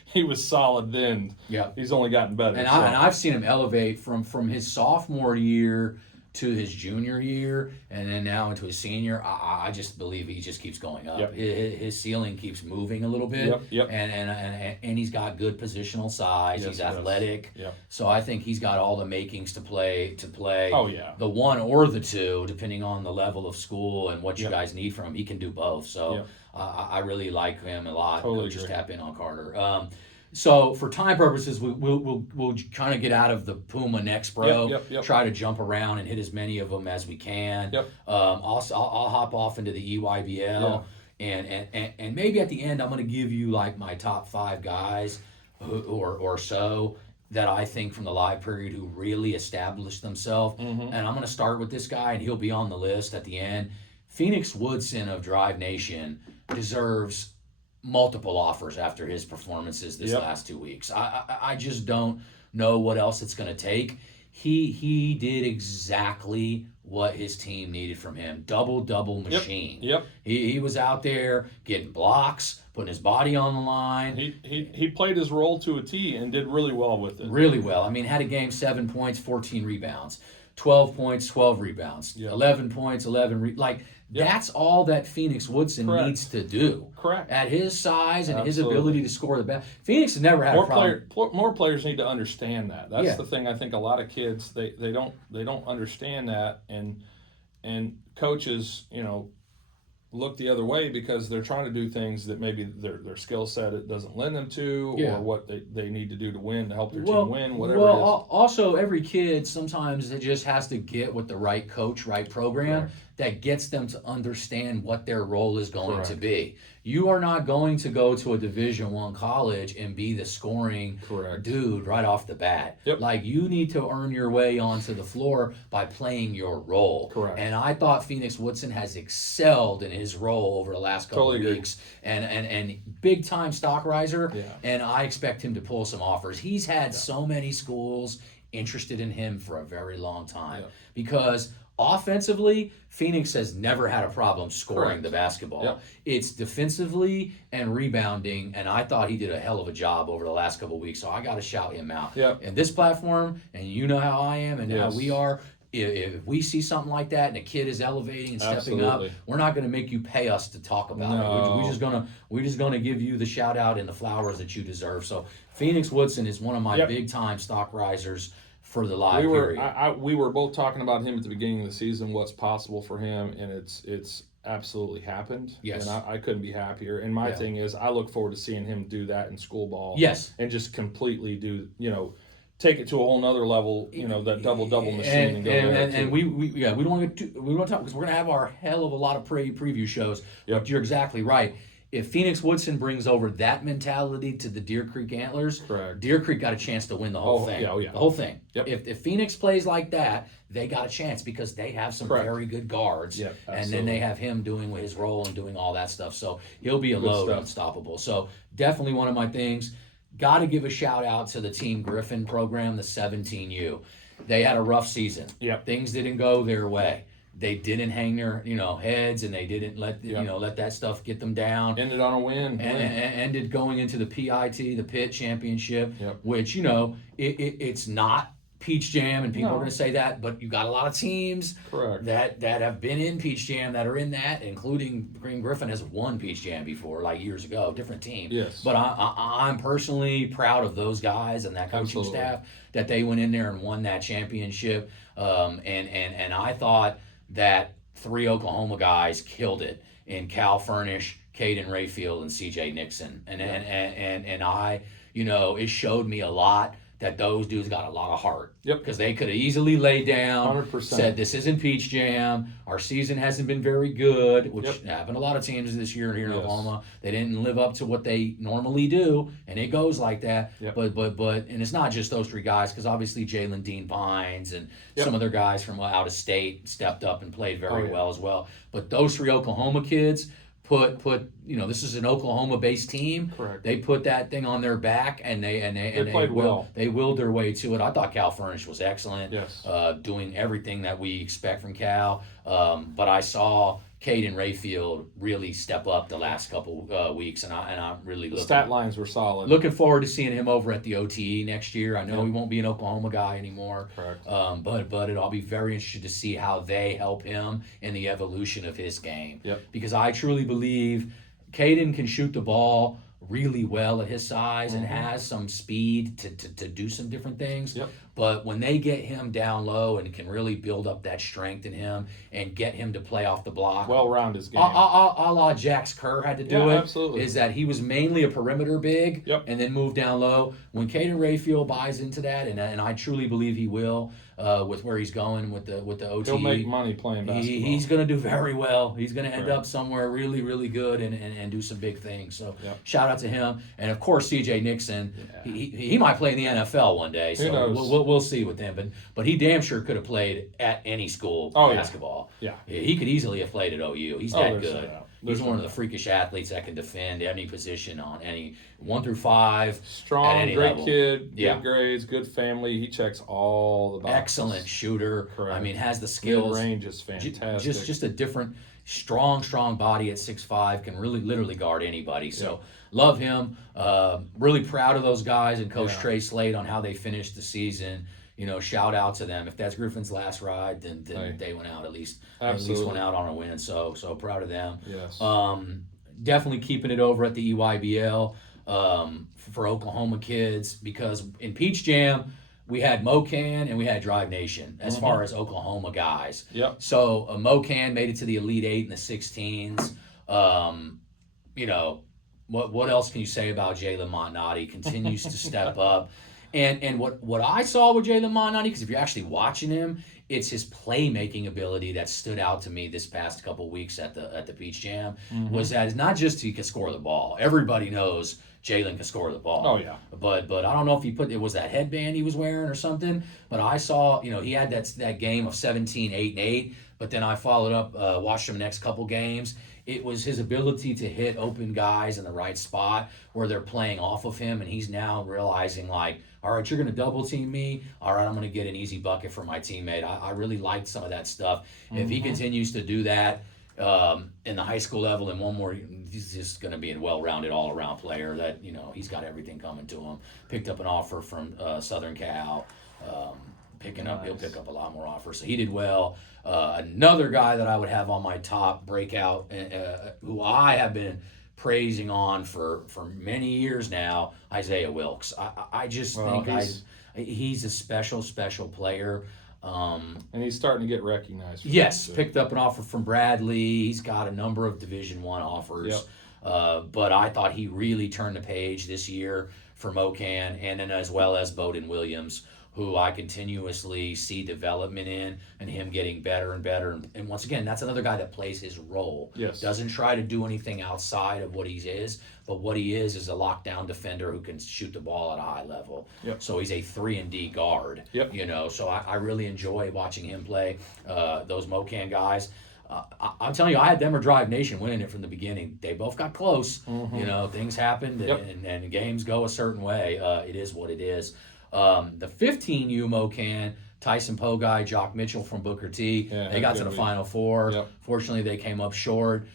he was solid then. He's only gotten better. And I've seen him elevate from his sophomore year to his junior year, and then now into his senior. I just believe he just keeps going up. His ceiling keeps moving a little bit. And he's got good positional size. He's athletic. So I think he's got all the makings to play. The one or the two, depending on the level of school and what you guys need from him. He can do both. So I really like him a lot. Totally Just tap in on Carter. So for time purposes, we'll kind of get out of the Puma next, bro. Try to jump around and hit as many of them as we can. I'll hop off into the EYBL, and maybe at the end I'm going to give you like my top 5 guys or so that I think from the live period who really established themselves. And I'm going to start with this guy, and he'll be on the list at the end. Phoenix Woodson of Drive Nation deserves multiple offers after his performances this last 2 weeks. I just don't know what else it's going to take. He did exactly what his team needed from him. Double machine. He was out there getting blocks, putting his body on the line. He played his role to a T and did really well with it. Really well. I mean, had a game, 7 points, 14 rebounds. 12 points, 12 rebounds. 11 points, 11 that's all that Phoenix Woodson needs to do. At his size and his ability to score the best. Phoenix has never had a problem. More players need to understand that. That's the thing. I think a lot of kids they don't understand that, and coaches look the other way because they're trying to do things that maybe their skill set it doesn't lend them to, or what they need to do to win, to help their team win, whatever it is. Also, every kid sometimes it just has to get with the right coach, right program that gets them to understand what their role is going to be. You are not going to go to a Division I college and be the scoring dude right off the bat. Like, you need to earn your way onto the floor by playing your role. And I thought Phoenix Woodson has excelled in his role over the last couple of weeks. And big time stock riser. And I expect him to pull some offers. He's had so many schools interested in him for a very long time because offensively, Phoenix has never had a problem scoring the basketball. It's defensively and rebounding, and I thought he did a hell of a job over the last couple of weeks, so I got to shout him out. And this platform, and you know how I am and how we are, if we see something like that and a kid is elevating and stepping Absolutely. up, we're not going to make you pay us to talk about it. No. We're just gonna give you the shout out and the flowers that you deserve. So Phoenix Woodson is one of my Yep. big time stock risers for the live We were period. we were both talking about him at the beginning of the season, what's possible for him, and it's absolutely happened. Yes. And I couldn't be happier. And my Yeah. thing is, I look forward to seeing him do that in school ball. Yes. And just completely do, take it to a whole nother level, that double machine and go there and too. we don't want to we don't want to talk because we're gonna have our hell of a lot of preview shows. Yep. But you're exactly right. If Phoenix Woodson brings over that mentality to the Deer Creek Antlers, Correct. Deer Creek got a chance to win the whole thing. Yeah, oh, yeah. The whole thing. Yep. If Phoenix plays like that, they got a chance because they have some Correct. very good guards. Yep, and then absolutely. they have him doing his role and doing all that stuff. So he'll be a Good load stuff. unstoppable. So definitely one of my things. Got to give a shout out to the Team Griffin program, the 17U. They had a rough season. Yep. Things didn't go their way. They didn't hang their heads, and they didn't let Yep. let that stuff get them down. Ended on a win. And ended going into the PIT, the Pit Championship, Yep. which it's not Peach Jam, and people No. are going to say that, but you got a lot of teams Correct. that have been in Peach Jam that are in that, including Green Griffin has won Peach Jam before, like years ago, different team. Yes. But I'm personally proud of those guys and that coaching Absolutely. staff that they went in there and won that championship. And I thought that 3 Oklahoma guys killed it in Cal Furnish, Caden Rayfield, and CJ Nixon. And I, it showed me a lot that those dudes got a lot of heart. Yep. Because they could have easily laid down, 100%. said, this isn't Peach Jam. Our season hasn't been very good, which Yep. happened a lot of teams this year here in Yes. Oklahoma. They didn't live up to what they normally do, and it goes like that. Yep. But and it's not just those 3 guys, because obviously Jalen Dean Vines and Yep. some other guys from out of state stepped up and played very Oh, yeah. well as well. But those 3 Oklahoma kids put this is an Oklahoma based team. Correct. They put that thing on their back and they played well. They willed their way to it. I thought Cal Furnish was excellent. Yes. Doing everything that we expect from Cal. But I saw Caden Rayfield really step up the last couple weeks, and I'm really The stat lines were solid. looking forward to seeing him over at the OTE next year. I know Yep. he won't be an Oklahoma guy anymore. Correct. But I'll be very interested to see how they help him in the evolution of his game. Yep. Because I truly believe Caden can shoot the ball really well at his size and has some speed to do some different things. Yep. But when they get him down low and can really build up that strength in him and get him to play off the block, Well-rounded his game. a la Jax Kerr had to do Yeah, it. absolutely. Is that he was mainly a perimeter big Yep. and then moved down low. When Caden Rayfield buys into that, and I truly believe he will, with where he's going with the OTE. He'll make money playing basketball. He's going to do very well. He's going to end Correct. up somewhere really, really good and do some big things. So Yep. shout out to him. And of course, CJ Nixon, Yeah. he might play in the NFL one day. So knows? we'll see with him. But he damn sure could have played at any school Oh, yeah. basketball. Yeah. He could easily have played at OU. He's Oh, that there's no good. doubt. He's There's one no of the freakish athletes that can defend any position on any 1 through 5. At Strong, any great level. kid, Yeah. good grades, good family. He checks all the boxes. Excellent shooter. Correct. I mean, has the skills. Mid-range is Ju- fantastic. Just a different, strong body at 6'5", can really literally guard anybody. So love him. Really proud of those guys and Coach Yeah. Trey Slade on how they finished the season. Shout out to them. If that's Griffin's last ride, then Hey. they went out at least Absolutely. went out on a win. So proud of them. Yes. Definitely keeping it over at the EYBL for Oklahoma kids, because in Peach Jam we had Mocan and we had Drive Nation as far as Oklahoma guys. Yep. So Mocan made it to the Elite 8 and the 16s. What else can you say about Jalen Montnati? Continues to step up. And what I saw with Jalen Montnati, because if you're actually watching him, it's his playmaking ability that stood out to me this past couple weeks at the Peach Jam. Was that it's not just he can score the ball. Everybody knows Jalen can score the ball. Oh, yeah. But I don't know if it was that headband he was wearing or something. But I saw he had that game of 17, 8, and 8. But then I followed up, watched him the next couple games. It was his ability to hit open guys in the right spot where they're playing off of him, and he's now realizing, like, all right, you're going to double team me. All right, I'm going to get an easy bucket for my teammate. I really liked some of that stuff. If he continues to do that in the high school level and one more, he's just going to be a well-rounded all-around player that, he's got everything coming to him. Picked up an offer from Southern Cal. He'll pick up a lot more offers. So he did well. Another guy that I would have on my top breakout, who I have been praising on for many years now, Isaiah Wilkes. I just think he's a special player. And he's starting to get recognized. Yes, picked up an offer from Bradley. He's got a number of Division I offers. Yep. But I thought he really turned the page this year for Mocan, and then as well as Bowden Williams, who I continuously see development in, and him getting better and better. And once again, that's another guy that plays his role. Yes. Doesn't try to do anything outside of what he is, but what he is a lockdown defender who can shoot the ball at a high level. Yep. So he's a 3-and-D guard. Yep. So I really enjoy watching him play. Those Mocan guys. I'm telling you, I had them or Drive Nation winning it from the beginning. They both got close. Mm-hmm. Things happened, Yep. and games go a certain way. It is what it is. The 15U Mocan, Tyson Pogai, Jock Mitchell from Booker T. They got to the Final Four. Yep. Fortunately, they came up short.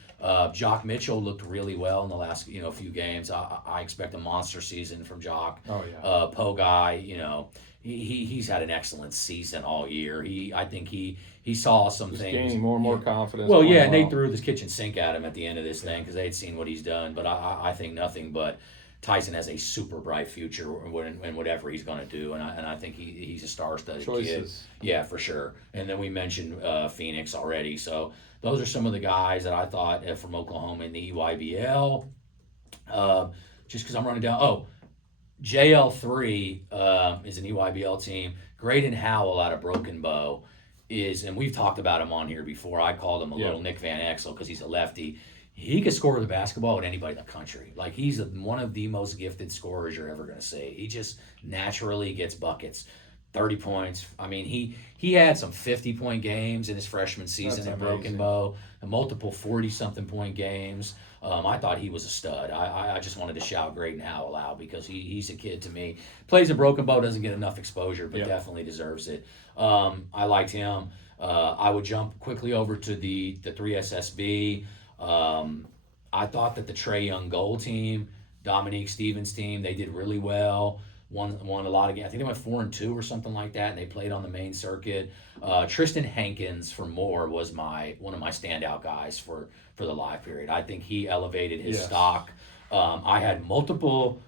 Jock Mitchell looked really well in the last few games. I expect a monster season from Jock. Oh yeah. Pogai, he's had an excellent season all year. I think he saw some Just things. Gaining more and more confidence. Well, yeah, and they threw this kitchen sink at him at the end of this thing because they had seen what he's done. But I think nothing but Tyson has a super bright future in whatever he's going to do, and I think he's a star-studded kid. Yeah, for sure. And then we mentioned Phoenix already, so those are some of the guys that I thought from Oklahoma in the EYBL. Just because I'm running down. Oh, JL3 is an EYBL team. Graydon Howell out of Broken Bow and we've talked about him on here before. I called him a little Nick Van Exel because he's a lefty. He could score the basketball with anybody in the country. Like, he's one of the most gifted scorers you're ever going to see. He just naturally gets buckets. 30 points. I mean, he had some 50-point games in his freshman season at Broken Bow, and multiple 40-something point games. I thought he was a stud. I just wanted to shout Graydon Howell out because he's a kid to me. Plays at Broken Bow, doesn't get enough exposure, but definitely deserves it. I liked him. I would jump quickly over to the 3SSB. I thought that the Trae Young Gold team, Dominique Stevens' team, they did really well. Won a lot of games. I think they went 4-2 or something like that, and they played on the main circuit. Tristan Hankins from Moore was one of my standout guys for the live period. I think he elevated his stock. I had multiple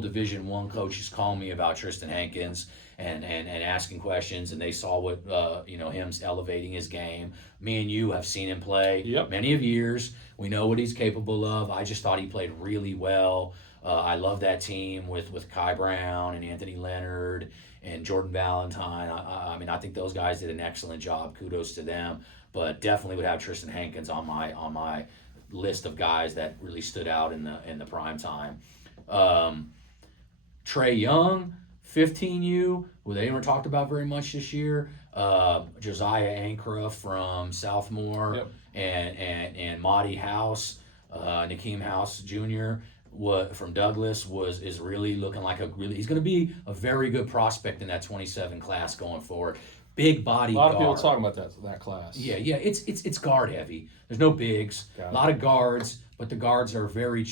Division I coaches call me about Tristan Hankins and asking questions, and they saw what him elevating his game. Me and you have seen him play many of years. We know what he's capable of. I just thought he played really well. I love that team with Kai Brown and Anthony Leonard and Jordan Valentine. I think those guys did an excellent job. Kudos to them. But definitely would have Tristan Hankins on my list of guys that really stood out in the prime time. Trae Young, 15U, who they weren't talked about very much this year. Josiah Ankra from Southmore and Monty House, Nakeem House Jr. From Douglas is really looking like he's going to be a very good prospect in that 27 class going forward. Big body guard. A lot of people talking about that class. Yeah, it's guard heavy. There's no bigs. A lot of guards, but the guards are very,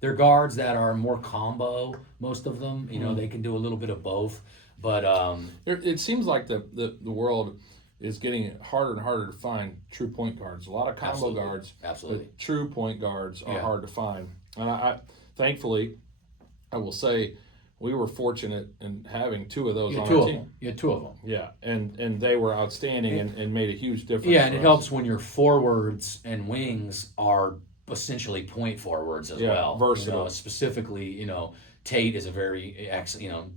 they're guards that are more combo. Most of them, they can do a little bit of both. But it seems like the world is getting harder and harder to find true point guards. A lot of combo guards, but true point guards are hard to find. And I thankfully, I will say, we were fortunate in having two of those on our team. You had two of them. Yeah, and they were outstanding and made a huge difference. Yeah, and it helps when your forwards and wings are essentially point forwards as well. Versatile. Specifically, Tate is a very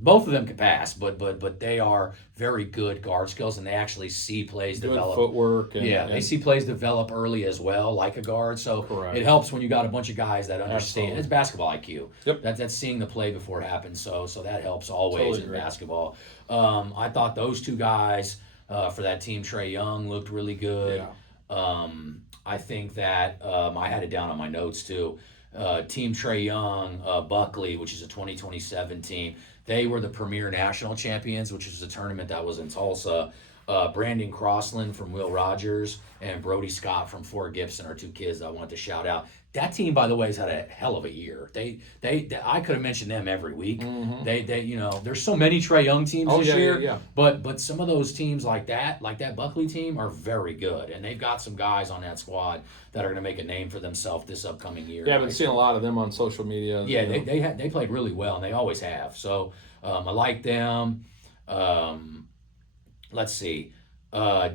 both of them can pass, but they are very good guard skills, and they actually see plays develop. Good footwork. They see plays develop early as well, like a guard. So it helps when you got a bunch of guys that understand. Absolutely. It's basketball IQ. Yep. That's seeing the play before it happens. So that helps always in basketball. I thought those two guys for that team, Trae Young, looked really good. Yeah. I think that I had it down on my notes too. Team Trae Young, Buckley, which is a 2027 team, they were the premier national champions, which is a tournament that was in Tulsa. Brandon Crossland from Will Rogers and Brody Scott from Fort Gibson are two kids that I want to shout out. That team, by the way, has had a hell of a year. They I could have mentioned them every week. There's so many Trae Young teams this year. Yeah. But some of those teams like that Buckley team, are very good, and they've got some guys on that squad that are going to make a name for themselves this upcoming year. Yeah, I've been seeing a lot of them on social media. Yeah, they played really well, and they always have. So I like them. Let's see.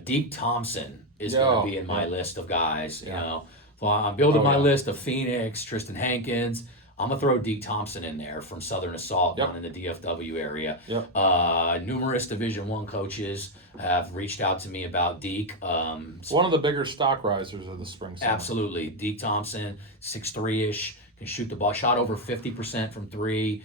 Deke Thompson is going to be in my list of guys. You know, well, I'm building my list of Phoenix, Tristan Hankins. I'm gonna throw Deke Thompson in there from Southern Assault down in the DFW area. Numerous Division I coaches have reached out to me about Deke. One of the bigger stock risers of the spring season. Absolutely, Deke Thompson, 6'3" can shoot the ball. Shot over 50% from three.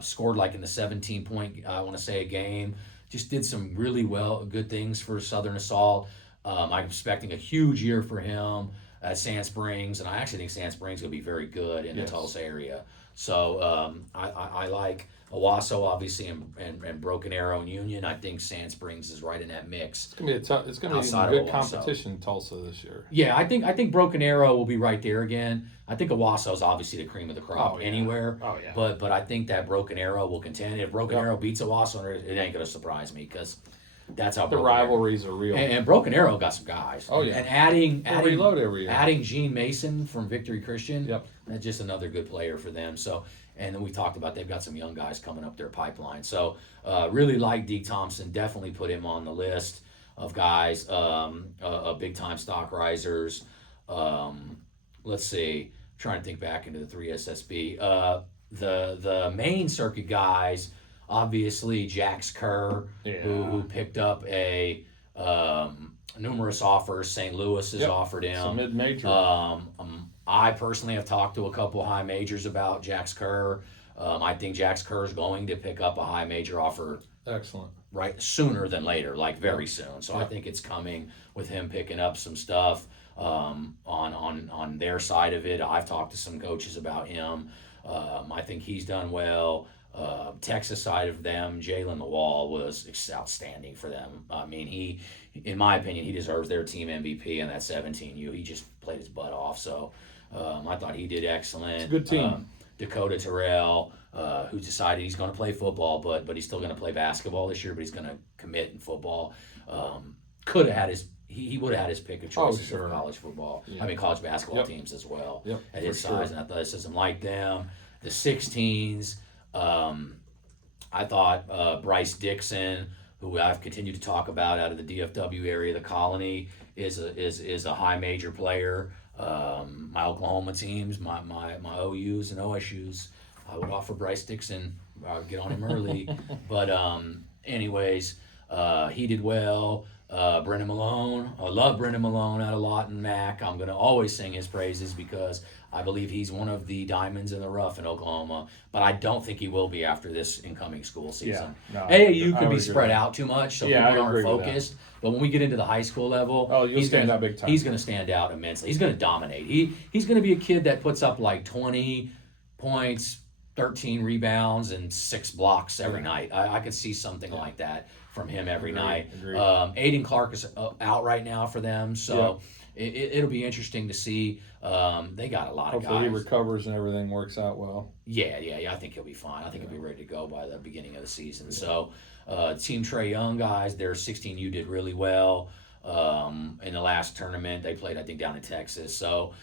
Scored like in the 17-point, I want to say, a game. Just did some really good things for Southern Assault. I'm expecting a huge year for him at Sand Springs, and I actually think Sand Springs will be very good in the Tulsa area. So I like Owasso, obviously, and Broken Arrow and Union. I think Sand Springs is right in that mix. It's gonna be a good competition in Tulsa this year. Yeah, I think Broken Arrow will be right there again. I think Owasso is obviously the cream of the crop anywhere. Oh yeah. But I think that Broken Arrow will contend. If Broken Arrow beats Owasso, it ain't gonna surprise me because that's how the rivalries are real. And Broken Arrow got some guys. Oh yeah. And adding reload every year. Adding Gene Mason from Victory Christian. That's just another good player for them. So, and then we talked about they've got some young guys coming up their pipeline. So really like Deke Thompson. Definitely put him on the list of guys, big time stock risers. Let's see. I'm trying to think back into the 3SSB. The main circuit guys. Obviously, Jax Kerr, who picked up numerous offers. St. Louis has offered him. Some mid-major. I personally have talked to a couple high majors about Jax Kerr. I think Jax Kerr is going to pick up a high major offer. Excellent. Right, sooner than later, like very soon. So I think it's coming with him picking up some stuff on their side of it. I've talked to some coaches about him. I think he's done well. Texas side of them, Jalen the Wall was outstanding for them. I mean, he, in my opinion, he deserves their team MVP in that 17U. He just played his butt off. So I thought he did excellent. It's a good team. Dakota Terrell, who decided he's going to play football, but he's still going to play basketball this year, but he's going to commit in football. Could have had his. He would have had his pick of choices for college football. I mean, college basketball teams as well at his size and athleticism. Like them, the 16s. I thought Bryce Dixon, who I've continued to talk about out of the DFW area, the Colony, is a high major player. My Oklahoma teams, my OUs and OSUs, I would offer Bryce Dixon. I would get on him early, but anyways, he did well. Brendan Malone, I love Brendan Malone out of Lawton Mac. I'm going to always sing his praises because I believe he's one of the diamonds in the rough in Oklahoma, but I don't think he will be after this incoming school season. AAU could be spread out too much, so people aren't focused. But when we get into the high school level, he's stand out big time. He's going to stand out immensely. He's going to dominate. He's going to be a kid that puts up like 20 points, 13 rebounds, and 6 blocks every night. I could see something like that from him every night. Aiden Clark is out right now for them, so it'll be interesting to see. They got a lot of guys. Hopefully he recovers and everything works out well. Yeah. I think he'll be fine. I think he'll be ready to go by the beginning of the season. So, Team Trae Young guys, their 16U did really well in the last tournament. They played, I think, down in Texas. So,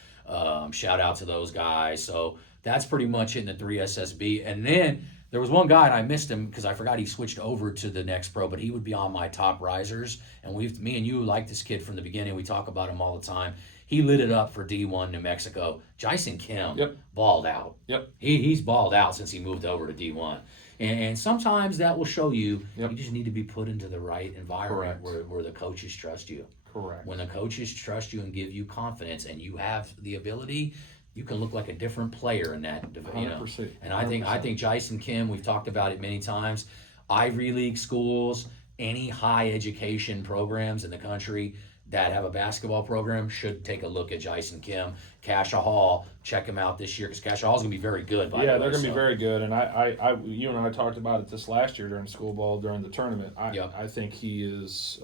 shout out to those guys. So, that's pretty much it in the 3SSB. And then there was one guy, and I missed him because I forgot he switched over to the next pro, but he would be on my top risers. And me and you like this kid from the beginning. We talk about him all the time. He lit it up for D1 New Mexico. Jason Kim balled out. He's balled out since he moved over to D1. And sometimes that will show you you just need to be put into the right environment where the coaches trust you. Correct. When the coaches trust you and give you confidence and you have the ability, you can look like a different player in that, you know. 100%. And I think Jason Kim, we've talked about it many times. Ivy League schools, any high education programs in the country, that have a basketball program should take a look at Jason Kim, Casha Hall. Check him out this year because Casha Hall's gonna be very good. By the way, they're going to so. be very good. And you and I talked about it this last year during school ball during the tournament. Yep. I think he is.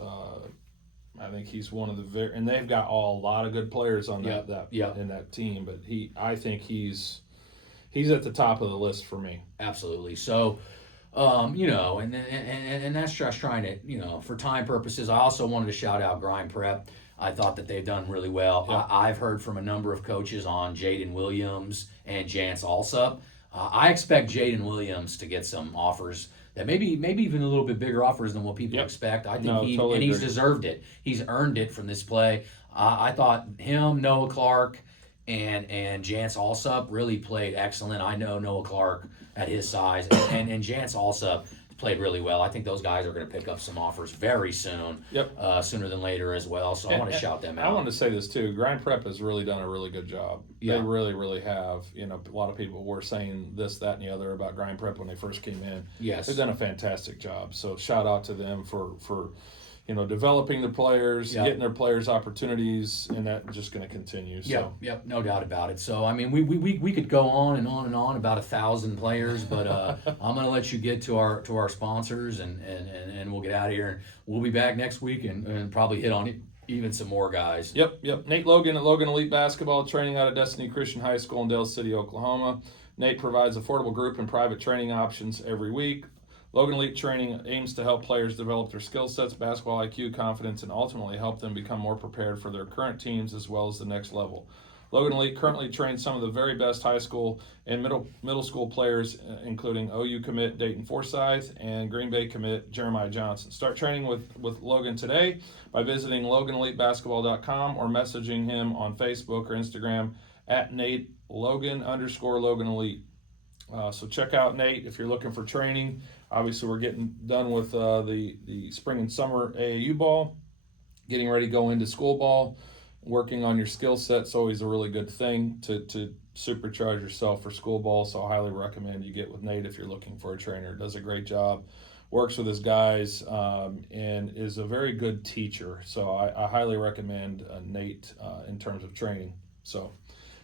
I think he's one of the and they've got a lot of good players on in that team. But I think he's at the top of the list for me. Absolutely. So, and that's just trying to, for time purposes. I also wanted to shout out Grind Prep. I thought that they've done really well. Yeah. I've heard from a number of coaches on Jaden Williams and Jance Alsup. I expect Jaden Williams to get some offers that maybe even a little bit bigger offers than what people expect. I think he's deserved it. He's earned it from this play. I thought him, Noah Clark, and Jance Alsup really played excellent. I know Noah Clark at his size, and Jance Alsup played really well. I think those guys are going to pick up some offers very soon. Yep. Sooner than later as well. So I want to shout them out. I want to say this too. Grind Prep has really done a really good job. Yeah. They really, really have. A lot of people were saying this, that, and the other about Grind Prep when they first came in. Yes. They've done a fantastic job. So shout out to them for developing the players, getting their players opportunities, and that's just going to continue. So. Yep, no doubt about it. So, I mean, we could go on and on and on about 1,000 players, but I'm going to let you get to our sponsors, and we'll get out of here. And we'll be back next week and probably hit on even some more guys. Yep. Nate Logan at Logan Elite Basketball, training out of Destiny Christian High School in Dale City, Oklahoma. Nate provides affordable group and private training options every week. Logan Elite Training aims to help players develop their skill sets, basketball IQ, confidence, and ultimately help them become more prepared for their current teams as well as the next level. Logan Elite currently trains some of the very best high school and middle school players, including OU commit Dayton Forsyth and Green Bay commit Jeremiah Johnson. Start training with Logan today by visiting LoganEliteBasketball.com or messaging him on Facebook or Instagram at Nate Logan_Logan Elite. So check out Nate if you're looking for training. Obviously, we're getting done with the spring and summer AAU ball, getting ready to go into school ball. Working on your skill set's always a really good thing to supercharge yourself for school ball. So I highly recommend you get with Nate if you're looking for a trainer. Does a great job, works with his guys, and is a very good teacher. So I highly recommend Nate in terms of training. So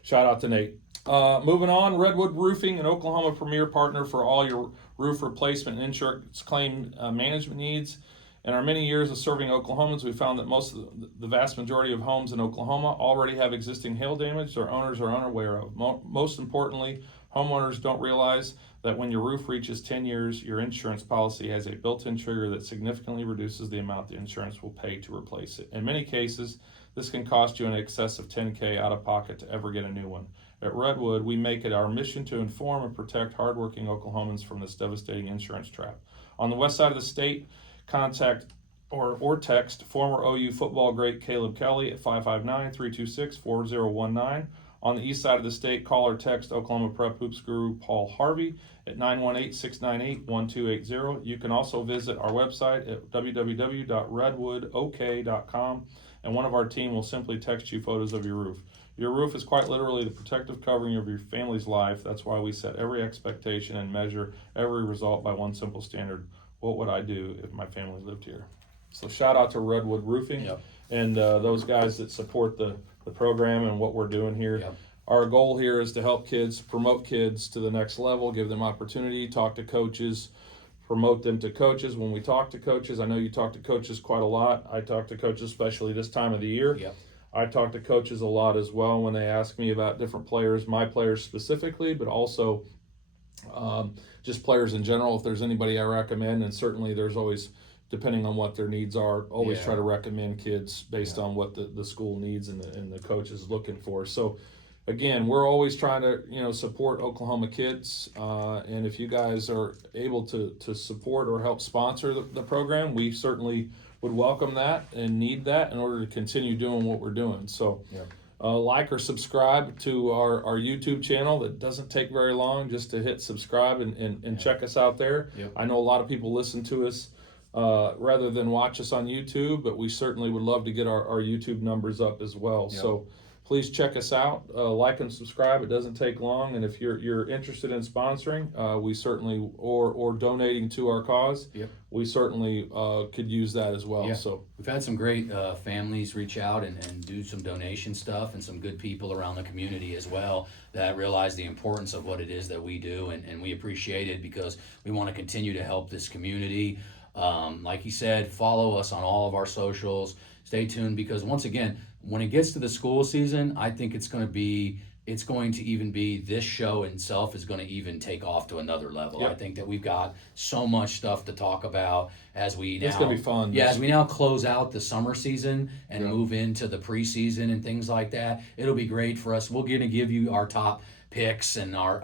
shout out to Nate. Moving on, Redwood Roofing, an Oklahoma premier partner for all your roof replacement and insurance claim management needs. In our many years of serving Oklahomans, we found that most of the vast majority of homes in Oklahoma already have existing hail damage their owners are unaware of. Most importantly, homeowners don't realize that when your roof reaches 10 years, your insurance policy has a built-in trigger that significantly reduces the amount the insurance will pay to replace it. In many cases, this can cost you in excess of $10,000 out of pocket to ever get a new one. At Redwood, we make it our mission to inform and protect hardworking Oklahomans from this devastating insurance trap. On the west side of the state, contact or text former OU football great Caleb Kelly at 559-326-4019. On the east side of the state, call or text Oklahoma Prep Hoops Guru Paul Harvey at 918-698-1280. You can also visit our website at www.redwoodok.com, and one of our team will simply text you photos of your roof. Your roof is quite literally the protective covering of your family's life. That's why we set every expectation and measure every result by one simple standard. What would I do if my family lived here? So shout out to Redwood Roofing and those guys that support the program and what we're doing here. Yep. Our goal here is to help kids, promote kids to the next level, give them opportunity, talk to coaches, promote them to coaches. When we talk to coaches, I know you talk to coaches quite a lot. I talk to coaches, especially this time of the year. Yep. I talk to coaches a lot as well when they ask me about different players, my players specifically, but also just players in general. If there's anybody I recommend, and certainly there's always, depending on what their needs are, always try to recommend kids based on what the school needs and the coach is looking for. So again, we're always trying to support Oklahoma kids, and if you guys are able to support or help sponsor the program, we certainly would welcome that and need that in order to continue doing what we're doing. So like or subscribe to our YouTube channel. That doesn't take very long just to hit subscribe and check us out there. I know a lot of people listen to us rather than watch us on YouTube, but we certainly would love to get our YouTube numbers up as well. So please check us out. Like and subscribe. It doesn't take long. And if you're interested in sponsoring, we certainly or donating to our cause, Yep. we certainly could use that as well. Yeah. So we've had some great families reach out and do some donation stuff, and some good people around the community as well that realize the importance of what it is that we do, and we appreciate it because we want to continue to help this community. Like he said, follow us on all of our socials. Stay tuned, because once again, when it gets to the school season, I think it's going to even be, this show itself is going to even take off to another level. Yep. I think that we've got so much stuff to talk about as we now. It's going to be fun. Yeah, as we now close out the summer season and Yeah. move into the preseason and things like that. It'll be great for us. We're going to give you our top picks and our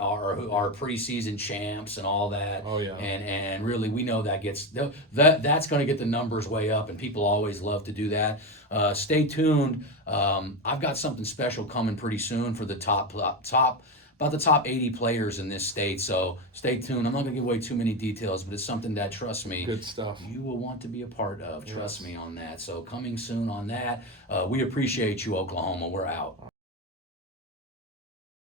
preseason champs and all that. Oh, yeah. And really, we know that's going to get the numbers way up, and people always love to do that. Stay tuned. I've got something special coming pretty soon for the top about the top 80 players in this state. So stay tuned. I'm not going to give away too many details, but it's something that, trust me, Good stuff. you will want to be a part of. Trust Yes. me on that. So coming soon on that. We appreciate you, Oklahoma. We're out.